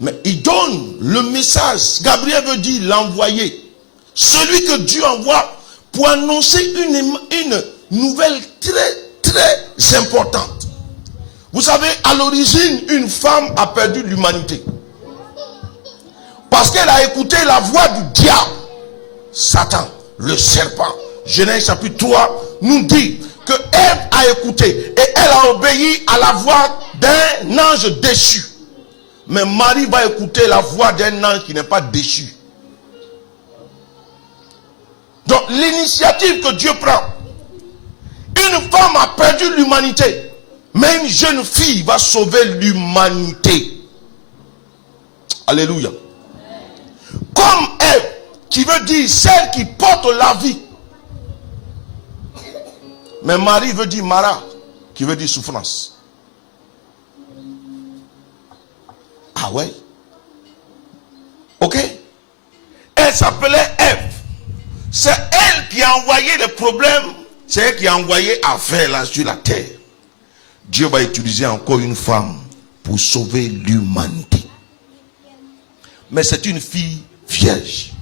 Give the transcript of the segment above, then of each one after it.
Mais il donne le message. Gabriel veut dire l'envoyer. Celui que Dieu envoie pour annoncer une nouvelle très importante. Vous savez, à l'origine, une femme a perdu l'humanité. Parce qu'elle a écouté la voix du diable. Satan, le serpent. Genèse chapitre 3 nous dit que Ève a écouté et elle a obéi à la voix d'un ange déchu. Mais Marie va écouter la voix d'un ange qui n'est pas déchu. Donc l'initiative que Dieu prend, une femme a perdu l'humanité, mais une jeune fille va sauver l'humanité. Alléluia. Comme Ève, qui veut dire celle qui porte la vie. Mais Marie veut dire Mara, qui veut dire souffrance. Ah ouais. Ok. Elle s'appelait Ève. C'est elle qui a envoyé le problème. C'est elle qui a envoyé à faire là sur la terre. Dieu va utiliser encore une femme pour sauver l'humanité. Mais c'est une fille vierge.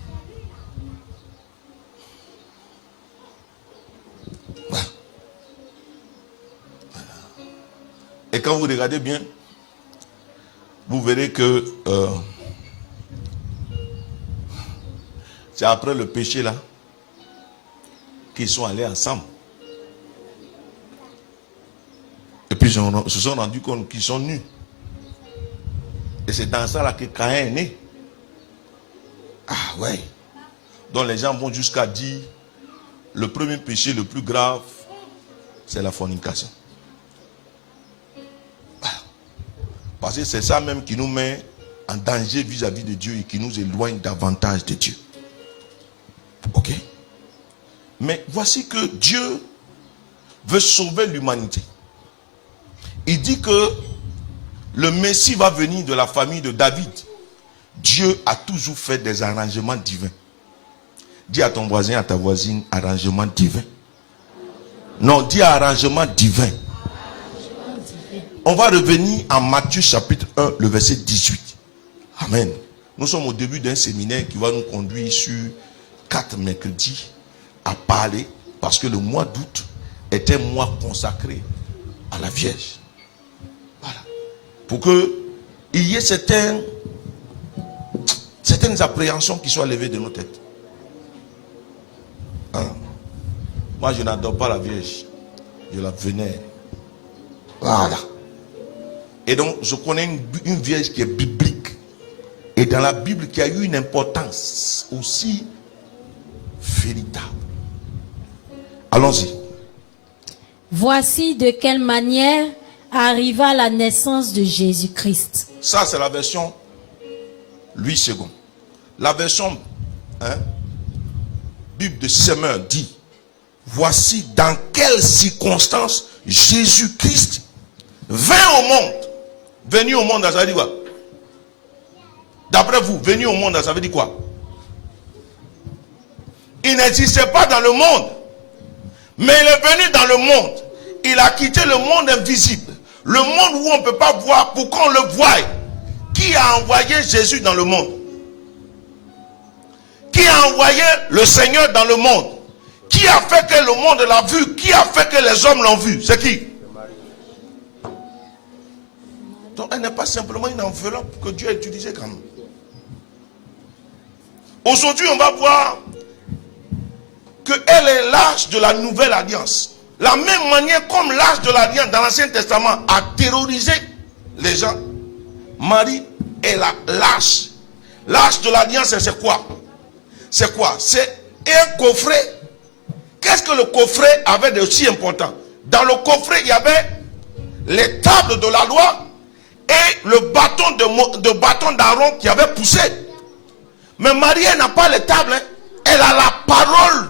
Voilà. Et quand vous regardez bien, vous verrez que c'est après le péché là qu'ils sont allés ensemble. Et puis ils se sont rendus compte qu'ils sont nus. Et c'est dans ça là que Caïn est né. Ah ouais. Donc les gens vont jusqu'à dire le premier péché le plus grave, c'est la fornication. Parce que c'est ça même qui nous met en danger vis-à-vis de Dieu et qui nous éloigne davantage de Dieu. Ok? Mais voici que Dieu veut sauver l'humanité. Il dit que le Messie va venir de la famille de David. Dieu a toujours fait des arrangements divins. Dis à ton voisin, à ta voisine, arrangement divin. Non, dis arrangement divin. On va revenir en Matthieu chapitre 1, le verset 18. Amen. Nous sommes au début d'un séminaire qui va nous conduire sur 4 mercredis à parler, parce que le mois d'août est un mois consacré à la Vierge. Voilà. Pour qu'il y ait certaines appréhensions qui soient levées de nos têtes. Hein? Moi, je n'adore pas la Vierge. Je la vénère. Voilà. Et donc, je connais une Vierge qui est biblique. Et dans la Bible, qui a eu une importance aussi véritable. Allons-y. Voici de quelle manière arriva la naissance de Jésus-Christ. Ça, c'est la version Louis II. La version Bible de Semeur dit: voici dans quelles circonstances Jésus-Christ vint au monde. Venu au monde, ça veut dire quoi? D'après vous, venu au monde, ça veut dire quoi? Il n'existait pas dans le monde, mais il est venu dans le monde. Il a quitté le monde invisible, le monde où on ne peut pas voir, pour qu'on le voie. Qui a envoyé Jésus dans le monde? Qui a envoyé le Seigneur dans le monde? Qui a fait que le monde l'a vu? Qui a fait que les hommes l'ont vu? C'est qui? Donc elle n'est pas simplement une enveloppe que Dieu a utilisée quand même. Aujourd'hui, on va voir qu'elle est l'arche de la nouvelle alliance. La même manière comme l'arche de l'alliance dans l'Ancien Testament a terrorisé les gens, Marie est l'arche. L'arche de l'alliance, c'est quoi? C'est quoi? C'est un coffret. Qu'est-ce que le coffret avait de si important? Dans le coffret, il y avait les tables de la loi et le bâton d'Aaron qui avait poussé. Mais Marie, elle n'a pas les tables. Hein. Elle a la parole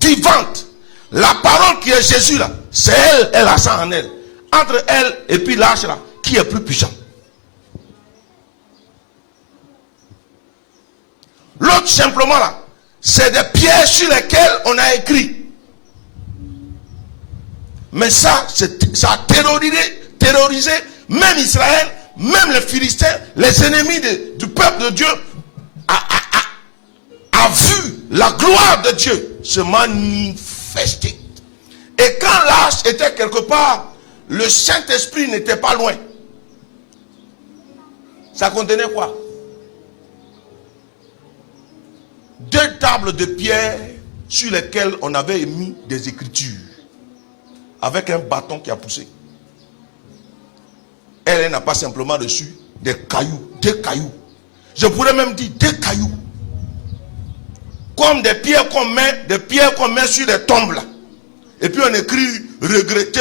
vivante. La parole qui est Jésus là. C'est elle, elle a ça en elle. Entre elle et puis l'arche là, qui est plus puissant? L'autre simplement là, c'est des pierres sur lesquelles on a écrit. Mais ça a terrorisé même Israël, même les Philistins, les ennemis du peuple de Dieu, a vu la gloire de Dieu se manifester. Et quand l'arche était quelque part, le Saint-Esprit n'était pas loin. Ça contenait quoi? 2 tables de pierre sur lesquelles on avait mis des écritures, avec un bâton qui a poussé. Elle n'a pas simplement reçu des cailloux, 2 cailloux. Je pourrais même dire 2 cailloux. Comme des pierres qu'on met sur des tombes là. Et puis on écrit regretter.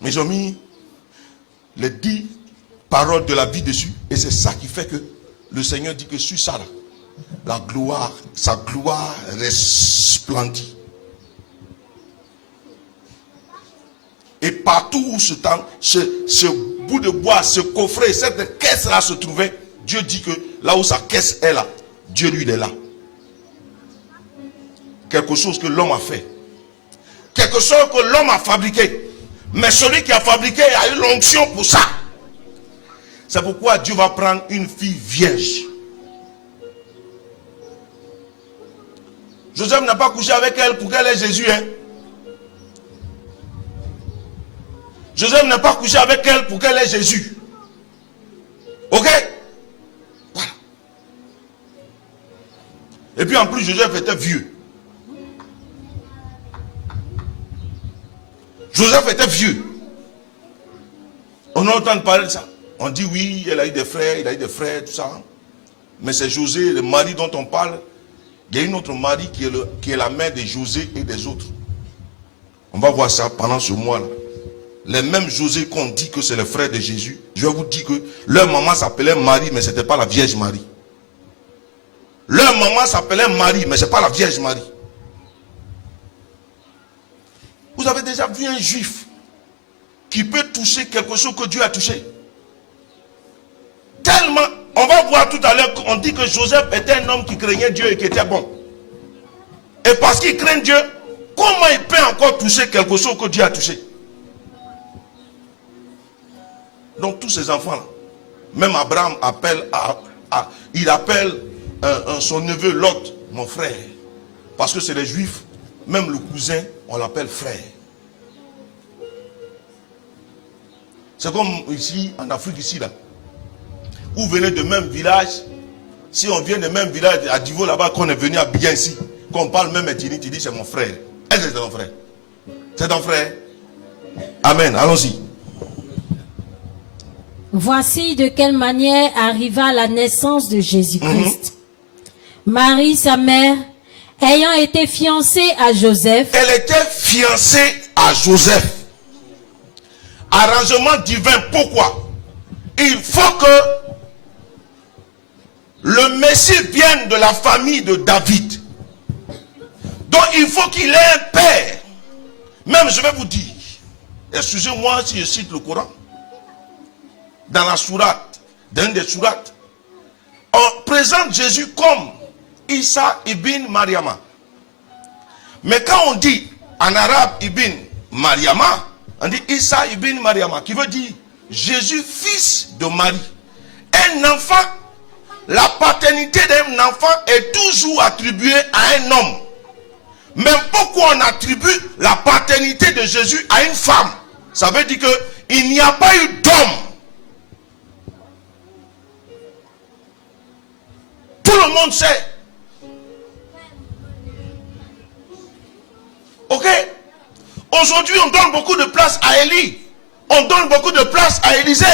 Mais ils ont mis les 10 paroles de la vie dessus. Et c'est ça qui fait que le Seigneur dit que sur ça là, la gloire, sa gloire resplendit. Et partout où ce bout de bois, ce coffret, cette caisse là se trouvait, Dieu dit que là où sa caisse est là, Dieu lui il est là. Quelque chose que l'homme a fait. Quelque chose que l'homme a fabriqué. Mais celui qui a fabriqué a eu l'onction pour ça. C'est pourquoi Dieu va prendre une fille vierge. Joseph n'a pas couché avec elle pour qu'elle ait Jésus. Hein? Joseph n'a pas couché avec elle pour qu'elle ait Jésus. Ok? Voilà. Et puis en plus, Joseph était vieux. Joseph était vieux. On a entendu parler de ça. On dit oui, elle a eu des frères, il a eu des frères, tout ça. Mais c'est José, le mari dont on parle. Il y a une autre Marie qui est la mère de José et des autres. On va voir ça pendant ce mois-là. Les mêmes José qu'on dit que c'est le frère de Jésus. Je vais vous dire que leur maman s'appelait Marie, mais ce n'était pas la Vierge Marie. Leur maman s'appelait Marie, mais ce n'est pas la Vierge Marie. Vous avez déjà vu un juif qui peut toucher quelque chose que Dieu a touché? Tellement, on va voir tout à l'heure qu'on dit que Joseph était un homme qui craignait Dieu et qui était bon. Et parce qu'il craint Dieu, comment il peut encore toucher quelque chose que Dieu a touché? Donc tous ces enfants-là, même Abraham appelle, il appelle son neveu Lot, mon frère. Parce que c'est les juifs, même le cousin, on l'appelle frère. C'est comme ici, en Afrique, ici, là. Vous venez de même village. Si on vient de même village, à Divo, là-bas, qu'on est venu à bien ici, qu'on parle même ethnique, tu dis c'est mon frère. Est-ce que c'est ton frère? C'est ton frère? Amen, allons-y. Voici de quelle manière arriva la naissance de Jésus-Christ. Marie, sa mère, ayant été fiancée à Joseph. Elle était fiancée à Joseph. Arrangement divin, pourquoi? Il faut que le Messie vienne de la famille de David. Donc il faut qu'il ait un père. Même je vais vous dire, excusez-moi si je cite le Coran, dans la sourate, dans une des sourates, on présente Jésus comme Isa ibn Mariama. Mais quand on dit en arabe ibn Mariama, on dit Isa ibn Mariama, qui veut dire Jésus fils de Marie. Un enfant, la paternité d'un enfant est toujours attribuée à un homme. Mais pourquoi on attribue la paternité de Jésus à une femme? Ça veut dire qu'il n'y a pas eu d'homme. Tout le monde sait. Ok? Aujourd'hui, on donne beaucoup de place à Élie. On donne beaucoup de place à Élisée.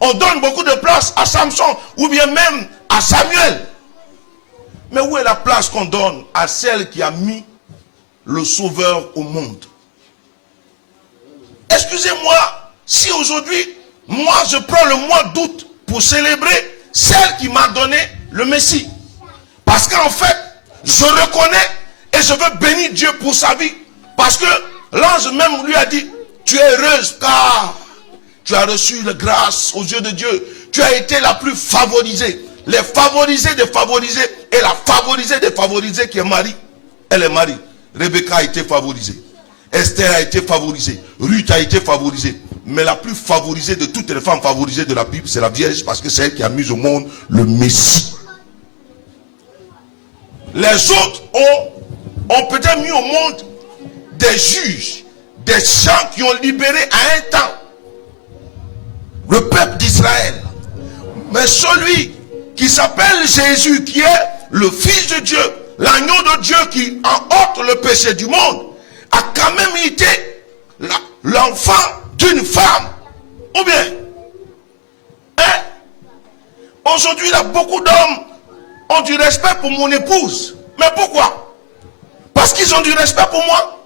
On donne beaucoup de place à Samson. Ou bien même à Samuel. Mais où est la place qu'on donne à celle qui a mis le Sauveur au monde? Excusez-moi, si aujourd'hui, moi je prends le mois d'août pour célébrer celle qui m'a donné le Messie. Parce qu'en fait, je reconnais et je veux bénir Dieu pour sa vie. Parce que l'ange même lui a dit, tu es heureuse car tu as reçu la grâce aux yeux de Dieu. Tu as été la plus favorisée. Les favorisés des favorisés et la favorisée des favorisés qui est Marie. Elle est Marie. Rebecca a été favorisée. Esther a été favorisée. Ruth a été favorisée. Mais la plus favorisée de toutes les femmes favorisées de la Bible, c'est la Vierge, parce que c'est elle qui a mis au monde le Messie. Les autres ont peut-être mis au monde des juges, des gens qui ont libéré à un temps le peuple d'Israël. Mais celui qui s'appelle Jésus, qui est le Fils de Dieu, l'agneau de Dieu qui ôte le péché du monde, a quand même été l'enfant d'une femme. Ou bien, aujourd'hui, là, beaucoup d'hommes ont du respect pour mon épouse. Mais pourquoi? Parce qu'ils ont du respect pour moi.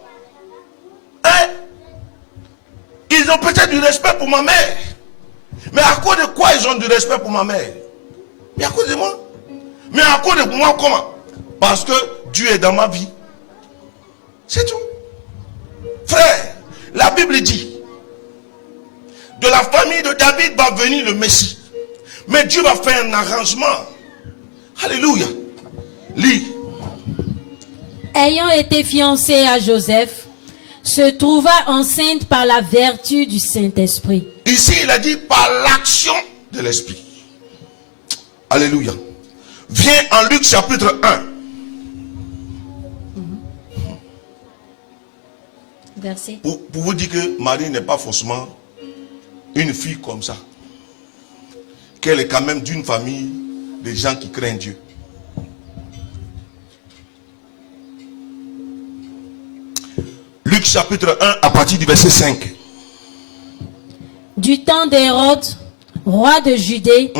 Ils ont peut-être du respect pour ma mère. Mais à cause de quoi ils ont du respect pour ma mère? Mais à cause de moi. Mais à cause de moi, comment? Parce que Dieu est dans ma vie. C'est tout. Frère, la Bible dit, de la famille de David va venir le Messie. Mais Dieu va faire un arrangement. Alléluia. Lis. Ayant été fiancée à Joseph, se trouva enceinte par la vertu du Saint-Esprit. Ici, il a dit par l'action de l'Esprit. Alléluia. Viens en Luc chapitre 1. Verset. Pour vous dire que Marie n'est pas forcément une fille comme ça. Qu'elle est quand même d'une famille de gens qui craignent Dieu. Luc chapitre 1 à partir du verset 5. Du temps d'Hérode, roi de Judée,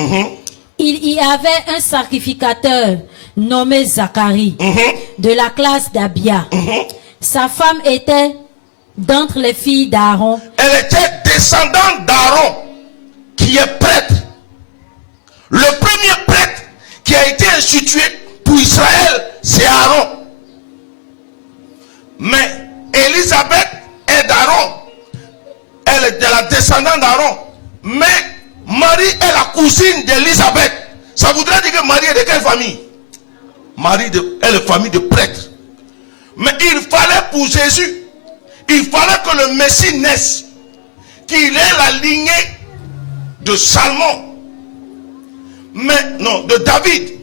il y avait un sacrificateur nommé Zacharie, de la classe d'Abia. Sa femme était d'entre les filles d'Aaron. Elle était descendante d'Aaron, qui est prêtre. Le premier prêtre qui a été institué pour Israël, c'est Aaron. Mais Élisabeth est d'Aaron. Elle est de la descendante d'Aaron. Mais Marie est la cousine d'Élisabeth. Ça voudrait dire que Marie est de quelle famille? Marie est la famille de prêtres. Mais il fallait pour Jésus, il fallait que le Messie naisse, qu'il ait la lignée de Salmon. Mais, non, de David.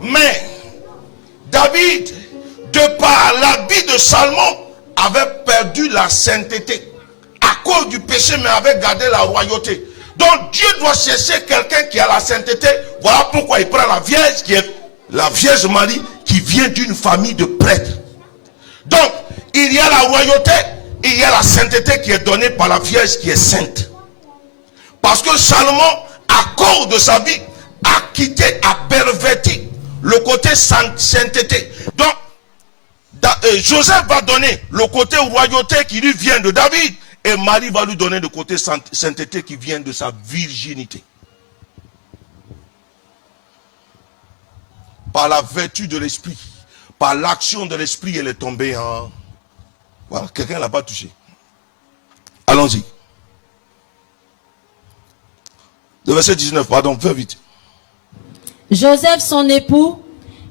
Mais, David, de par l'habit de Salmon, avait perdu la sainteté. À cause du péché, mais avait gardé la royauté. Donc, Dieu doit chercher quelqu'un qui a la sainteté. Voilà pourquoi il prend la Vierge, qui est la Vierge Marie, qui vient d'une famille de prêtres. Donc, il y a la royauté, il y a la sainteté qui est donnée par la Vierge qui est sainte. Parce que Salomon, à cause de sa vie, a quitté, a perverti le côté sainteté. Donc, Joseph va donner le côté royauté qui lui vient de David, et Marie va lui donner le côté sainteté qui vient de sa virginité. Par la vertu de l'esprit, par l'action de l'esprit, elle est tombée en... Voilà, quelqu'un ne l'a pas touché. Allons-y. Le verset 19, pardon, fais vite. Joseph, son époux,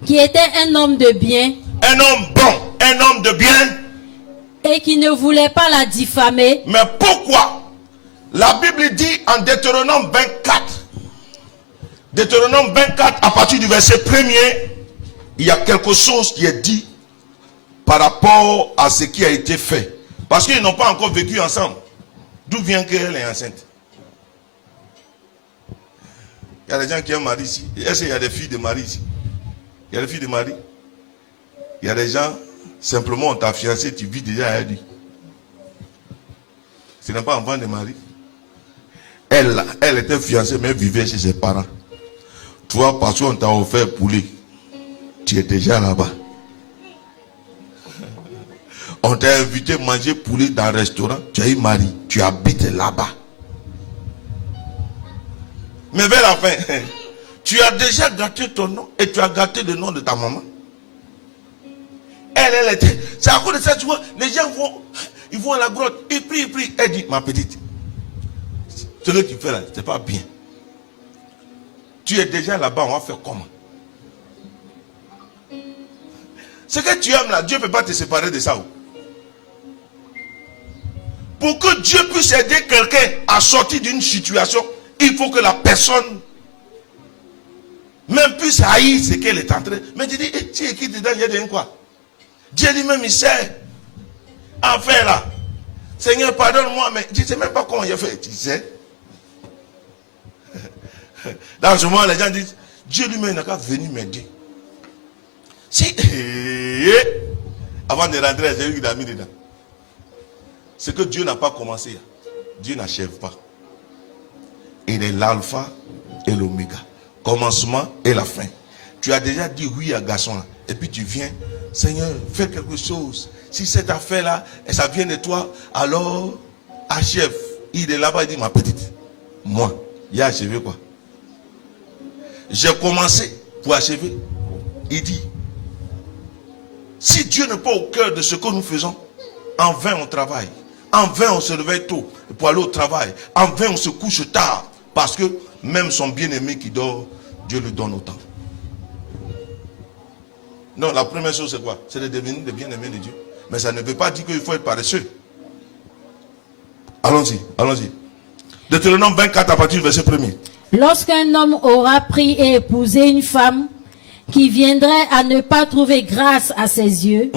qui était un homme de bien, Un homme bon, un homme de bien. et qui ne voulait pas la diffamer. Mais pourquoi? La Bible dit en Deutéronome 24. Deutéronome 24, à partir du verset 1er, il y a quelque chose qui est dit par rapport à ce qui a été fait. Parce qu'ils n'ont pas encore vécu ensemble. D'où vient qu'elle est enceinte? Il y a des gens qui ont Marie ici. Est-ce qu'il y a des filles de Marie ici? Il y a des filles de Marie. Il y a des gens, simplement on t'a fiancé, tu vis déjà avec lui. Ce n'est pas enfant de Marie. Elle était fiancée, mais elle vivait chez ses parents. Toi, parce qu'on t'a offert poulet, tu es déjà là-bas. On t'a invité à manger poulet dans un restaurant, tu as eu Marie, tu habites là-bas. Mais vers la fin, tu as déjà gâté ton nom et tu as gâté le nom de ta maman. Elle était. C'est à cause de ça, tu vois, les gens vont à la grotte, ils prient. Elle dit, ma petite, ce que tu fais là, c'est pas bien. Tu es déjà là-bas, on va faire comment? Ce que tu aimes là, Dieu ne peut pas te séparer de ça. pour que Dieu puisse aider quelqu'un à sortir d'une situation, il faut que la personne même puisse haïr ce qu'elle est en train. Mais tu dis, tu es qui dedans, il y a de quoi? Dieu lui-même, il sait. Enfin là, Seigneur, pardonne-moi, mais je ne sais même pas comment il a fait, tu sais. Dans ce moment, les gens disent, Dieu lui-même n'a qu'à venir m'aider. Si, avant de rentrer, c'est lui qui l'a mis dedans. Ce que Dieu n'a pas commencé, Dieu n'achève pas. Il est l'alpha et l'oméga. Commencement et la fin. Tu as déjà dit oui à garçon là. Et puis tu viens, Seigneur, fais quelque chose. Si cette affaire-là, ça vient de toi, alors achève. Il est là-bas, il dit, ma petite, moi, il a achevé quoi? J'ai commencé pour achever. Il dit, si Dieu n'est pas au cœur de ce que nous faisons, en vain on travaille. En vain on se réveille tôt pour aller au travail. En vain on se couche tard. Parce que même son bien-aimé qui dort, Dieu lui donne autant. Non, la première chose c'est quoi? C'est de devenir le bien-aimé de Dieu. Mais ça ne veut pas dire qu'il faut être paresseux. Allons-y, allons-y. Deutéronome 24 à partir du verset 1er. Lorsqu'un homme aura pris et épousé une femme qui viendrait à ne pas trouver grâce à ses yeux,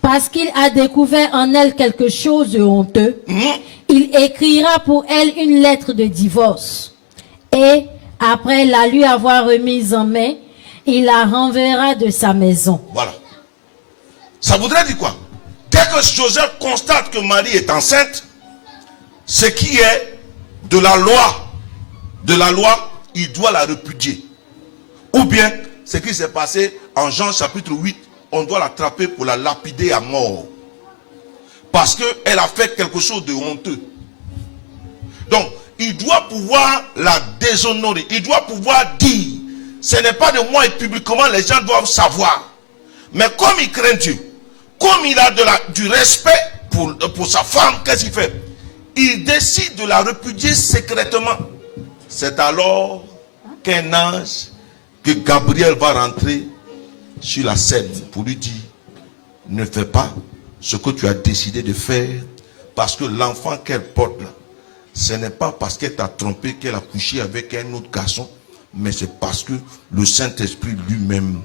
parce qu'il a découvert en elle quelque chose de honteux, il écrira pour elle une lettre de divorce. Et, après la lui avoir remise en main, il la renverra de sa maison. Voilà. Ça voudrait dire quoi? Dès que Joseph constate que Marie est enceinte, ce qui est de la loi, il doit la répudier. Ou bien, ce qui s'est passé en Jean chapitre 8, on doit l'attraper pour la lapider à mort. Parce qu'elle a fait quelque chose de honteux. Donc, il doit pouvoir la déshonorer. Il doit pouvoir dire, ce n'est pas de moi et publiquement les gens doivent savoir. Mais comme il craint Dieu, comme il a du respect pour sa femme, qu'est-ce qu'il fait? Il décide de la répudier secrètement. C'est alors qu'un ange, que Gabriel va rentrer sur la scène pour lui dire, ne fais pas ce que tu as décidé de faire, parce que l'enfant qu'elle porte là, ce n'est pas parce qu'elle t'a trompé qu'elle a couché avec un autre garçon, mais c'est parce que le Saint-Esprit lui-même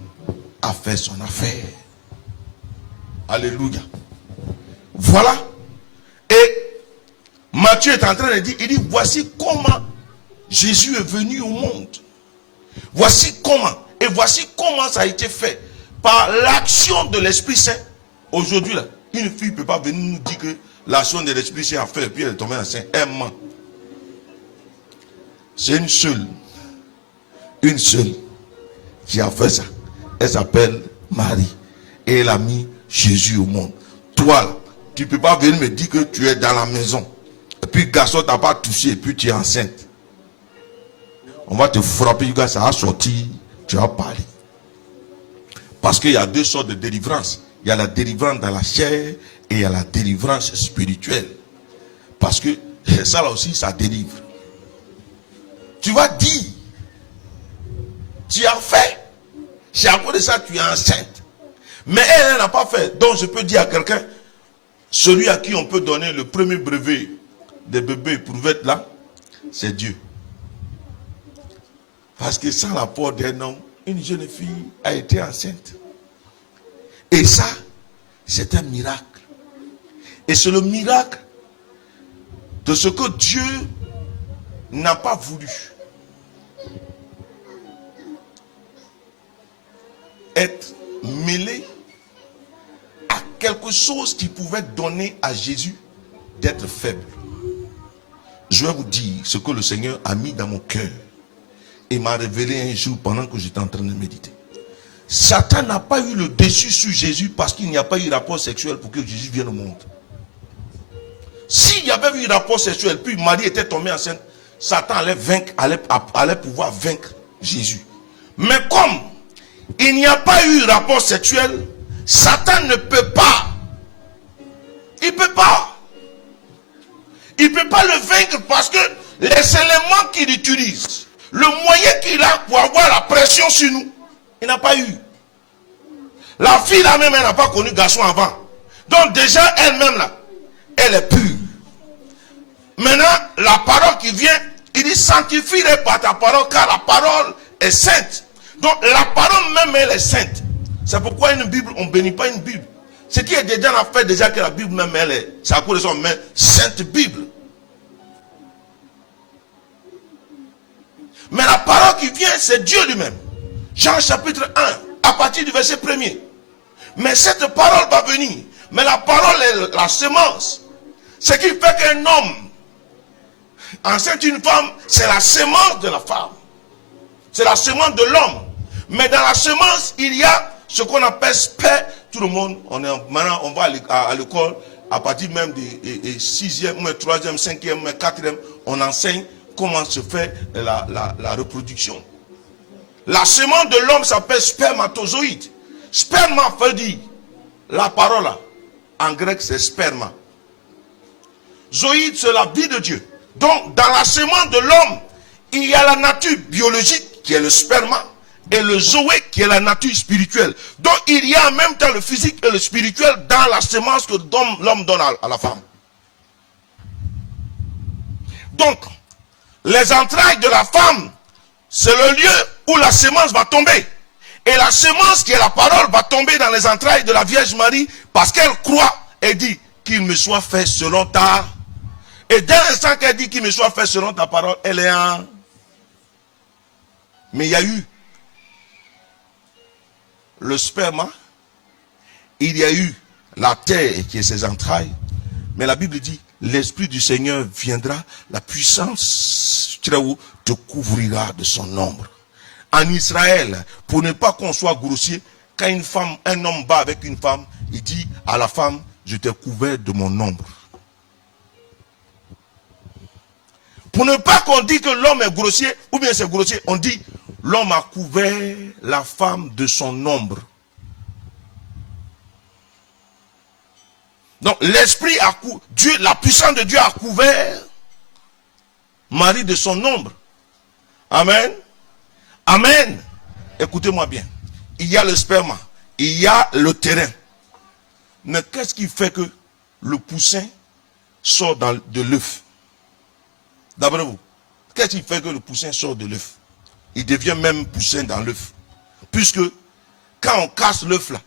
a fait son affaire. Alléluia. Voilà. Et Matthieu est en train de dire, il dit, voici comment Jésus est venu au monde. Voici comment. Et voici comment ça a été fait. Par l'action de l'Esprit Saint. Aujourd'hui, là, une fille ne peut pas venir nous dire que l'action de l'Esprit Saint a fait et puis elle est tombée enceinte. Elle ment. C'est une seule qui a fait ça. Elle s'appelle Marie. Et elle a mis Jésus au monde. Toi, là, tu ne peux pas venir me dire que tu es dans la maison. Et puis, garçon, tu n'as pas touché et puis tu es enceinte. On va te frapper, gars, ça va sortir, tu vas parler. Parce qu'il y a deux sortes de délivrance. Il y a la délivrance dans la chair et il y a la délivrance spirituelle. Parce que ça là aussi, ça délivre. Tu vas dire, tu as fait, c'est à cause de ça que tu es enceinte. Mais elle n'a pas fait. Donc je peux dire à quelqu'un, celui à qui on peut donner le premier brevet des bébés éprouvettes là, c'est Dieu. Parce que sans l'apport d'un homme, une jeune fille a été enceinte. Et ça, c'est un miracle. Et c'est le miracle de ce que Dieu n'a pas voulu. Être mêlé à quelque chose qui pouvait donner à Jésus d'être faible. Je vais vous dire ce que le Seigneur a mis dans mon cœur et m'a révélé un jour pendant que j'étais en train de méditer. Satan n'a pas eu le dessus sur Jésus parce qu'il n'y a pas eu rapport sexuel pour que Jésus vienne au monde. S'il y avait eu rapport sexuel, puis Marie était tombée enceinte, Satan allait pouvoir vaincre Jésus. Mais comme il n'y a pas eu rapport sexuel, Satan ne peut pas. Il ne peut pas. Il ne peut pas le vaincre parce que les éléments qu'il utilise, le moyen qu'il a pour avoir la pression sur nous, il n'a pas eu. La fille là même, elle n'a pas connu garçon avant. Donc déjà elle-même là, elle est pure. Maintenant, la parole qui vient, il dit sanctifie-les par ta parole, car la parole est sainte. Donc la parole même, elle est sainte. C'est pourquoi une Bible, on ne bénit pas une Bible. Ce qui est déjà en fait déjà que la Bible même, elle est, c'est à cause de son main, sainte Bible. Mais la parole qui vient, c'est Dieu lui-même. Jean chapitre 1, à partir du verset 1er. Mais cette parole va venir. Mais la parole est la semence. Ce qui fait qu'un homme enceinte une femme, c'est la semence de la femme. C'est la semence de l'homme. Mais dans la semence, il y a ce qu'on appelle sperme. Tout le monde, maintenant on va à l'école, à partir même des 6e, 3e, 5e, 4e, on enseigne comment se fait la reproduction. La semence de l'homme s'appelle spermatozoïde. Sperma veut dire la parole là. En grec, c'est sperma. Zoïde, c'est la vie de Dieu. Donc, dans la semence de l'homme, il y a la nature biologique qui est le sperma et le zoé qui est la nature spirituelle. Donc, il y a en même temps le physique et le spirituel dans la semence que l'homme donne à la femme. Donc, les entrailles de la femme, c'est le lieu où la semence va tomber. Et la semence qui est la parole va tomber dans les entrailles de la Vierge Marie parce qu'elle croit et dit qu'il me soit fait selon ta. Et dès l'instant qu'elle dit qu'il me soit fait selon ta parole, elle est en. Mais il y a eu le sperma, il y a eu la terre qui est ses entrailles, mais la Bible dit l'Esprit du Seigneur viendra, la puissance très haut te couvrira de son ombre. En Israël, pour ne pas qu'on soit grossier, quand un homme bat avec une femme, il dit à la femme, je t'ai couvert de mon ombre. Pour ne pas qu'on dise que l'homme est grossier, ou bien c'est grossier, on dit, l'homme a couvert la femme de son ombre. Donc l'esprit a couvert, Dieu, la puissance de Dieu a couvert Marie de son ombre. Amen. Amen. Écoutez-moi bien. Il y a le sperma. Il y a le terrain. Mais qu'est-ce qui fait que le poussin sort de l'œuf? D'après vous, qu'est-ce qui fait que le poussin sort de l'œuf? Il devient même poussin dans l'œuf. Puisque quand on casse l'œuf là,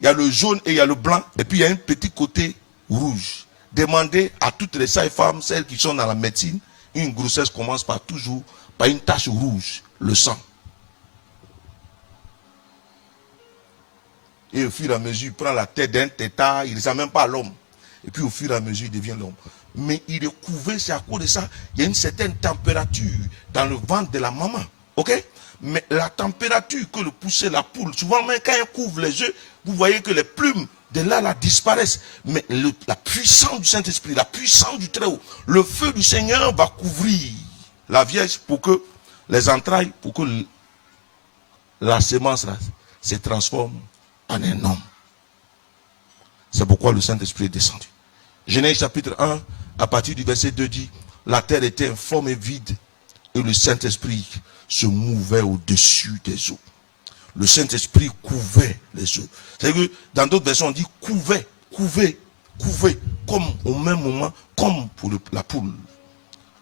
il y a le jaune et il y a le blanc. Et puis il y a un petit côté rouge. Demandez à toutes les sages-femmes, celles qui sont dans la médecine, une grossesse commence toujours par une tache rouge. Le sang. Et au fur et à mesure, il prend la tête d'un tétard, il ne ressemble même pas à l'homme. Et puis au fur et à mesure, il devient l'homme. Mais il est couvé, c'est à cause de ça. Il y a une certaine température dans le ventre de la maman. Ok? Mais la température que le poussait la poule, souvent même quand elle couvre les yeux, vous voyez que les plumes de là disparaissent. Mais la puissance du Saint-Esprit, la puissance du Très-Haut, le feu du Seigneur va couvrir la Vierge pour que les entrailles, pour que la semence là, se transforme en un homme. C'est pourquoi le Saint-Esprit est descendu. Genèse chapitre 1, à partir du verset 2 dit, la terre était informe et vide, et le Saint-Esprit se mouvait au-dessus des eaux. Le Saint-Esprit couvait les eaux. C'est-à-dire que dans d'autres versions, on dit couvait, comme au même moment, comme pour la poule.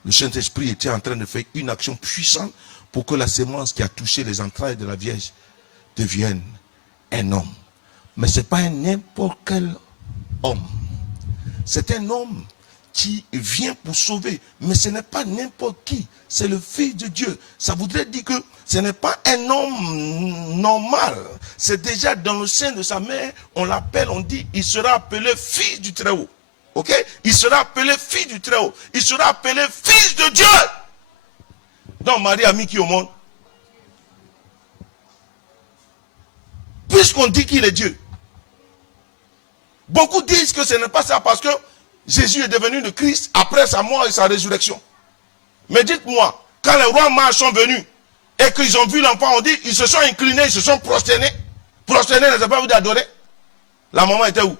Le Saint-Esprit était en train de faire une action puissante pour que la semence qui a touché les entrailles de la Vierge devienne un homme. Mais ce n'est pas n'importe quel homme. C'est un homme qui vient pour sauver. Mais ce n'est pas n'importe qui. C'est le Fils de Dieu. Ça voudrait dire que ce n'est pas un homme normal. C'est déjà dans le sein de sa mère, on l'appelle, on dit, il sera appelé Fils du Très-Haut. Ok? Il sera appelé Fils du Très-Haut. Il sera appelé Fils de Dieu. Donc Marie a mis qui au monde? Puisqu'on dit qu'il est Dieu. Beaucoup disent que ce n'est pas ça parce que Jésus est devenu le Christ après sa mort et sa résurrection. Mais dites-moi, quand les rois mages sont venus et qu'ils ont vu l'enfant, on dit, ils se sont inclinés, ils se sont prosternés. Prosternés, ne s'est pas vu d'adorer. La maman était où?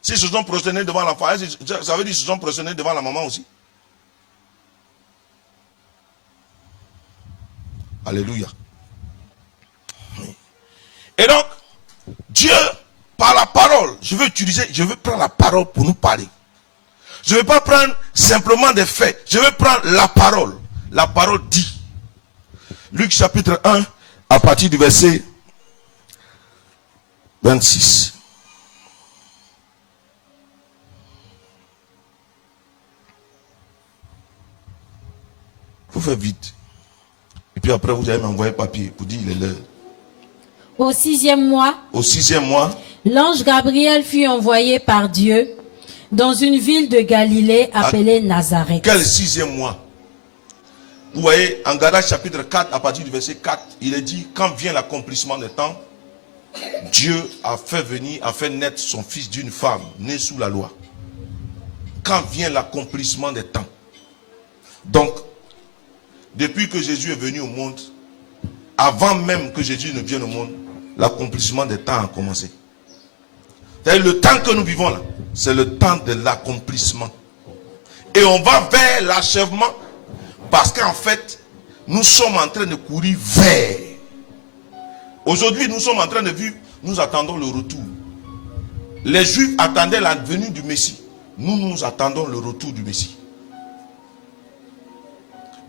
S'ils se sont prosternés devant l'enfant, ça veut dire qu'ils se sont prosternés devant la maman aussi. Alléluia. Et donc, Dieu, par la parole, je veux prendre la parole pour nous parler. Je ne vais pas prendre simplement des faits. Je vais prendre la parole. La parole dit. Luc chapitre 1, à partir du verset 26. Il faut faire vite. Et puis après, vous allez m'envoyer papier pour dire il est l'heure. Au 6e mois, Au 6e mois, l'ange Gabriel fut envoyé par Dieu dans une ville de Galilée appelée Nazareth. quel 6e mois? Vous voyez, en Galates chapitre 4, à partir du verset 4, il est dit, quand vient l'accomplissement des temps, Dieu a fait naître son fils d'une femme, née sous la loi. Quand vient l'accomplissement des temps. Donc, depuis que Jésus est venu au monde, avant même que Jésus ne vienne au monde, l'accomplissement des temps a commencé. C'est-à-dire le temps que nous vivons là, c'est le temps de l'accomplissement. Et on va vers l'achèvement parce qu'en fait, nous sommes en train de courir vers. Aujourd'hui, nous sommes en train de vivre, nous attendons le retour. Les Juifs attendaient la venue du Messie. Nous attendons le retour du Messie.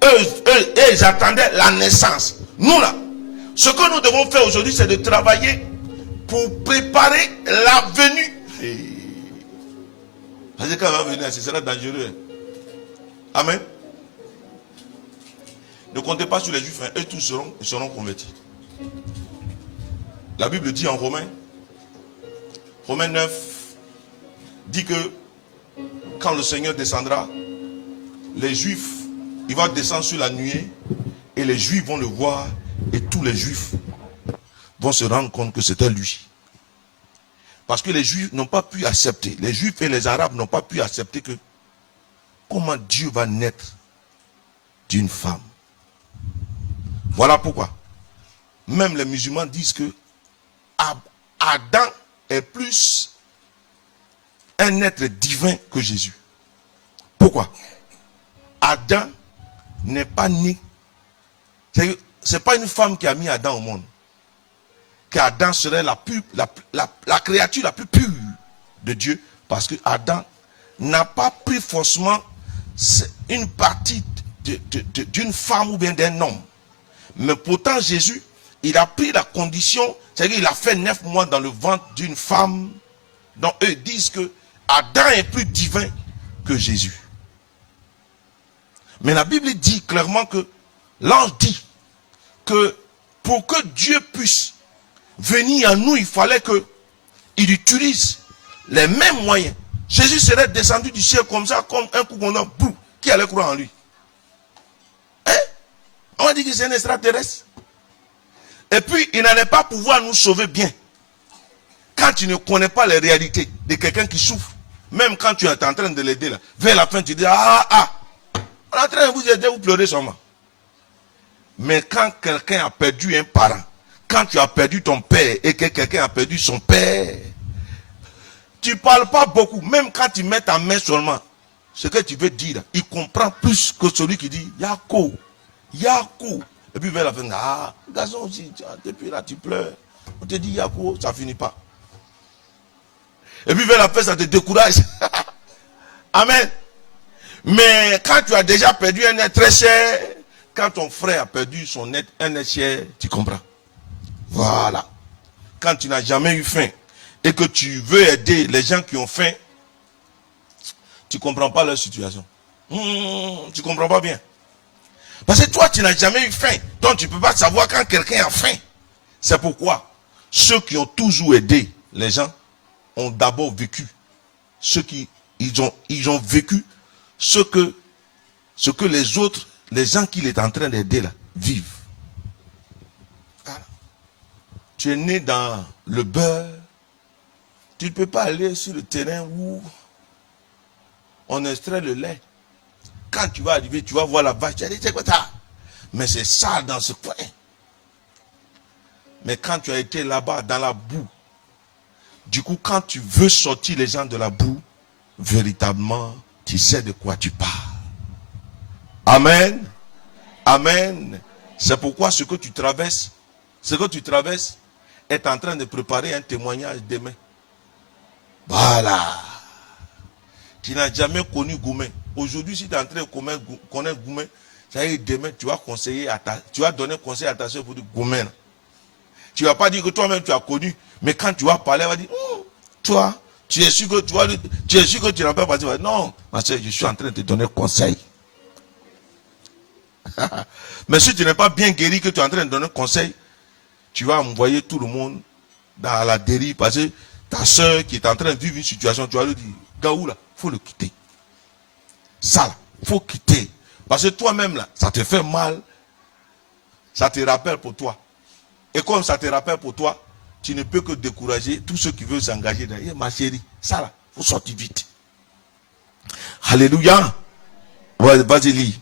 Eux, ils attendaient la naissance. Nous là, ce que nous devons faire aujourd'hui, c'est de travailler pour préparer la venue. Parce que quand elle va venir, ce sera dangereux. Amen. Ne comptez pas sur les Juifs, eux tous seront convertis. La Bible dit en Romains 9, dit que quand le Seigneur descendra, les Juifs, il va descendre sur la nuée et les Juifs vont le voir et tous les Juifs vont se rendre compte que c'était lui. Parce que les Juifs n'ont pas pu accepter, les Juifs et les Arabes n'ont pas pu accepter que comment Dieu va naître d'une femme. Voilà pourquoi même les musulmans disent que Adam est plus un être divin que Jésus. Pourquoi? Adam n'est pas né. C'est pas une femme qui a mis Adam au monde. Qu'Adam serait la créature la plus pure de Dieu. Parce que Adam n'a pas pris forcément une partie d'une femme ou bien d'un homme. Mais pourtant Jésus, il a pris la condition, c'est-à-dire qu'il a fait 9 mois dans le ventre d'une femme. Donc eux disent que Adam est plus divin que Jésus. Mais la Bible dit clairement que l'ange dit que pour que Dieu puisse venir à nous, il fallait qu'il utilise les mêmes moyens. Jésus serait descendu du ciel comme ça, comme un coup qu'on a, boum, qui allait croire en lui? Hein? On va dire que c'est un extraterrestre. Et puis, il n'allait pas pouvoir nous sauver bien. Quand tu ne connais pas les réalités de quelqu'un qui souffre, même quand tu es en train de l'aider, là, vers la fin, tu dis, on est en train de vous aider, vous pleurez seulement. Mais quand quelqu'un a perdu un parent, quand tu as perdu ton père et que quelqu'un a perdu son père, tu ne parles pas beaucoup. Même quand tu mets ta main seulement, ce que tu veux dire, il comprend plus que celui qui dit Yako, Yako. Et puis vers la fin, garçon aussi, depuis là tu pleures. On te dit Yako, ça ne finit pas. Et puis vers la fin, ça te décourage. Amen. Mais quand tu as déjà perdu un être très cher, quand ton frère a perdu un être cher, tu comprends. Voilà. Quand tu n'as jamais eu faim et que tu veux aider les gens qui ont faim, tu ne comprends pas leur situation. Tu ne comprends pas bien. Parce que toi, tu n'as jamais eu faim. Donc, tu ne peux pas savoir quand quelqu'un a faim. C'est pourquoi ceux qui ont toujours aidé les gens ont d'abord vécu. Ceux qui ils ont vécu ce que les autres, les gens qu'il est en train d'aider là, vivent. Voilà. Tu es né dans le beurre. Tu ne peux pas aller sur le terrain où on extrait le lait. Quand tu vas arriver, tu vas voir la vache. Tu vas dire, c'est quoi ça? Mais c'est sale dans ce coin. Mais quand tu as été là-bas, dans la boue, du coup, quand tu veux sortir les gens de la boue, véritablement, tu sais de quoi tu parles. Amen. Amen. C'est pourquoi ce que tu traverses est en train de préparer un témoignage demain. Voilà. tu n'as jamais connu Goumen. Aujourd'hui, si tu es en train de connaître Goumen, ça y est, demain, tu vas donner conseil à ta soeur pour dire Goumen. Tu ne vas pas dire que toi-même tu as connu, mais quand tu vas parler, elle va dire, toi, tu es sûr que tu n'as pas parlé. Non, ma soeur, je suis en train de te donner conseil. Mais si tu n'es pas bien guéri, que tu es en train de donner conseil, tu vas envoyer tout le monde dans la dérive, parce que ta soeur qui est en train de vivre une situation, tu vas lui dire, Gaou là, il faut le quitter. Ça là, il faut quitter. Parce que toi-même là, ça te fait mal. Ça te rappelle pour toi. Et comme ça te rappelle pour toi, tu ne peux que décourager tous ceux qui veulent s'engager derrière. Ma chérie, ça là, il faut sortir vite. Alléluia. Ouais, vas-y, lis.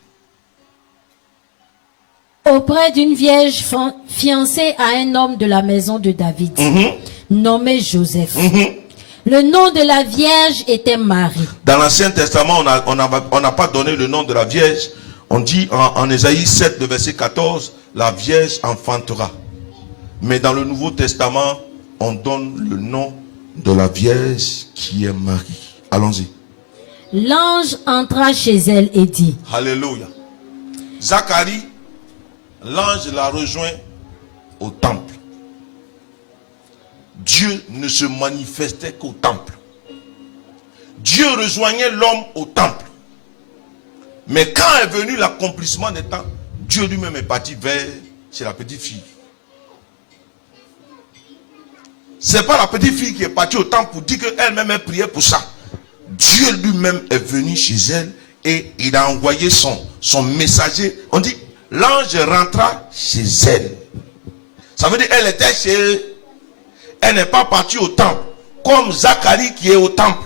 Auprès d'une vierge fiancée à un homme de la maison de David, nommé Joseph. Le nom de la vierge était Marie. Dans l'Ancien Testament, on n'a pas donné le nom de la vierge. On dit en Ésaïe 7, le verset 14, la vierge enfantera. Mais dans le Nouveau Testament, on donne le nom de la vierge qui est Marie. Allons-y. L'ange entra chez elle et dit. Alléluia. Zacharie, l'ange l'a rejoint au temple. Dieu ne se manifestait qu'au temple. Dieu rejoignait l'homme au temple. Mais quand est venu l'accomplissement des temps, Dieu lui-même est parti vers chez la petite fille. C'est pas la petite fille qui est partie au temple pour dire qu'elle-même est priée pour ça. Dieu lui-même est venu chez elle et il a envoyé son messager. On dit, l'ange rentra chez elle. Ça veut dire qu'elle était chez elle. Elle n'est pas partie au temple. Comme Zacharie qui est au temple.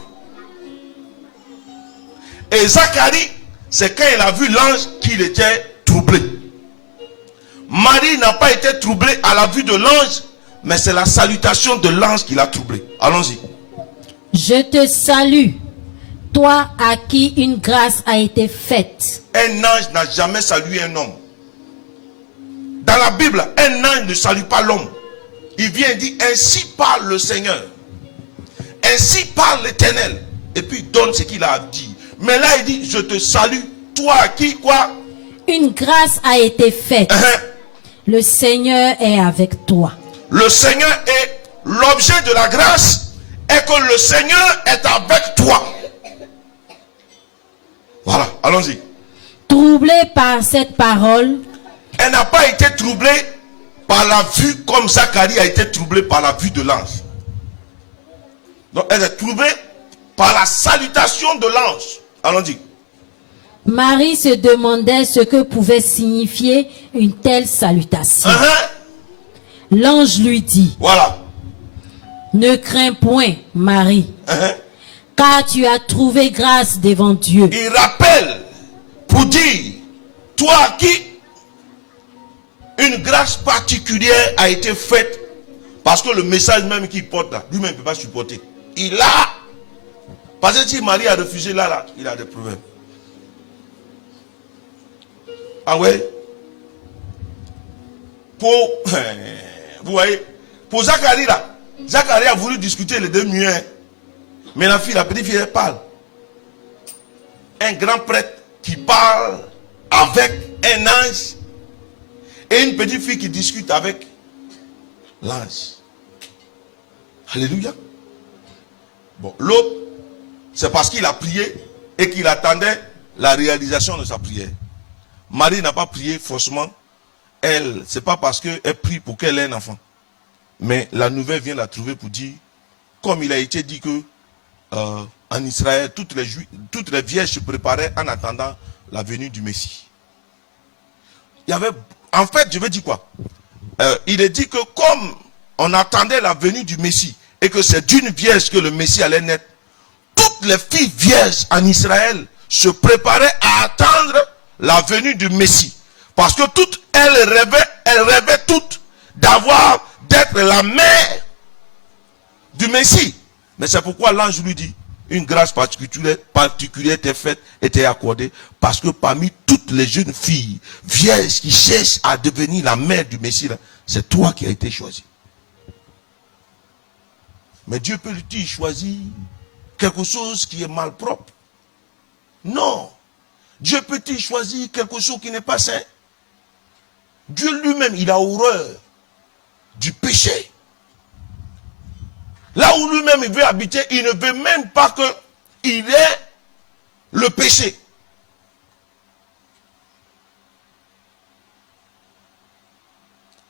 Et Zacharie, c'est quand il a vu l'ange qu'il était troublé. Marie n'a pas été troublée à la vue de l'ange, mais c'est la salutation de l'ange qui l'a troublée. Allons-y. Je te salue, toi à qui une grâce a été faite. Un ange n'a jamais salué un homme. Dans la Bible, un ange ne salue pas l'homme. Il vient dire, ainsi parle le Seigneur. Ainsi parle l'Éternel. Et puis il donne ce qu'il a dit. Mais là il dit, je te salue, toi à qui quoi? Une grâce a été faite. Le Seigneur est avec toi. Le Seigneur est l'objet de la grâce et que le Seigneur est avec toi. Voilà, allons-y. Troublée par cette parole, elle n'a pas été troublée par la vue comme Zacharie a été troublé par la vue de l'ange. Donc elle est troublée par la salutation de l'ange. Allons-y. Marie se demandait ce que pouvait signifier une telle salutation. L'ange lui dit, voilà. Ne crains point, Marie, car tu as trouvé grâce devant Dieu. Il rappelle pour dire, toi à qui une grâce particulière a été faite, parce que le message même qu'il porte là, lui-même ne peut pas supporter. Il a, parce que si Marie a refusé là, il a des problèmes. Ah ouais? Vous voyez, pour Zacharie là, Zacharie a voulu discuter les deux muets. Mais la petite fille, elle parle. Un grand prêtre qui parle avec un ange et une petite fille qui discute avec l'ange. Alléluia. Bon, l'autre, c'est parce qu'il a prié et qu'il attendait la réalisation de sa prière. Marie n'a pas prié forcément. Elle, c'est pas parce qu'elle prie pour qu'elle ait un enfant. Mais la nouvelle vient la trouver pour dire, comme il a été dit que en Israël, toutes les vierges se préparaient en attendant la venue du Messie. Il y avait, en fait, je veux dire quoi? Il est dit que comme on attendait la venue du Messie et que c'est d'une vierge que le Messie allait naître, toutes les filles vierges en Israël se préparaient à attendre la venue du Messie. Parce que toutes elles rêvaient toutes d'être la mère du Messie. Mais c'est pourquoi l'ange lui dit, une grâce particulière était faite, était accordée, parce que parmi toutes les jeunes filles vierges qui cherchent à devenir la mère du Messie, c'est toi qui as été choisi. Mais Dieu peut lui dire, choisis quelque chose qui est malpropre. Non. Dieu peut-il choisir quelque chose qui n'est pas saint? Dieu lui-même, il a horreur du péché. Là où lui-même il veut habiter, il ne veut même pas qu'il ait le péché.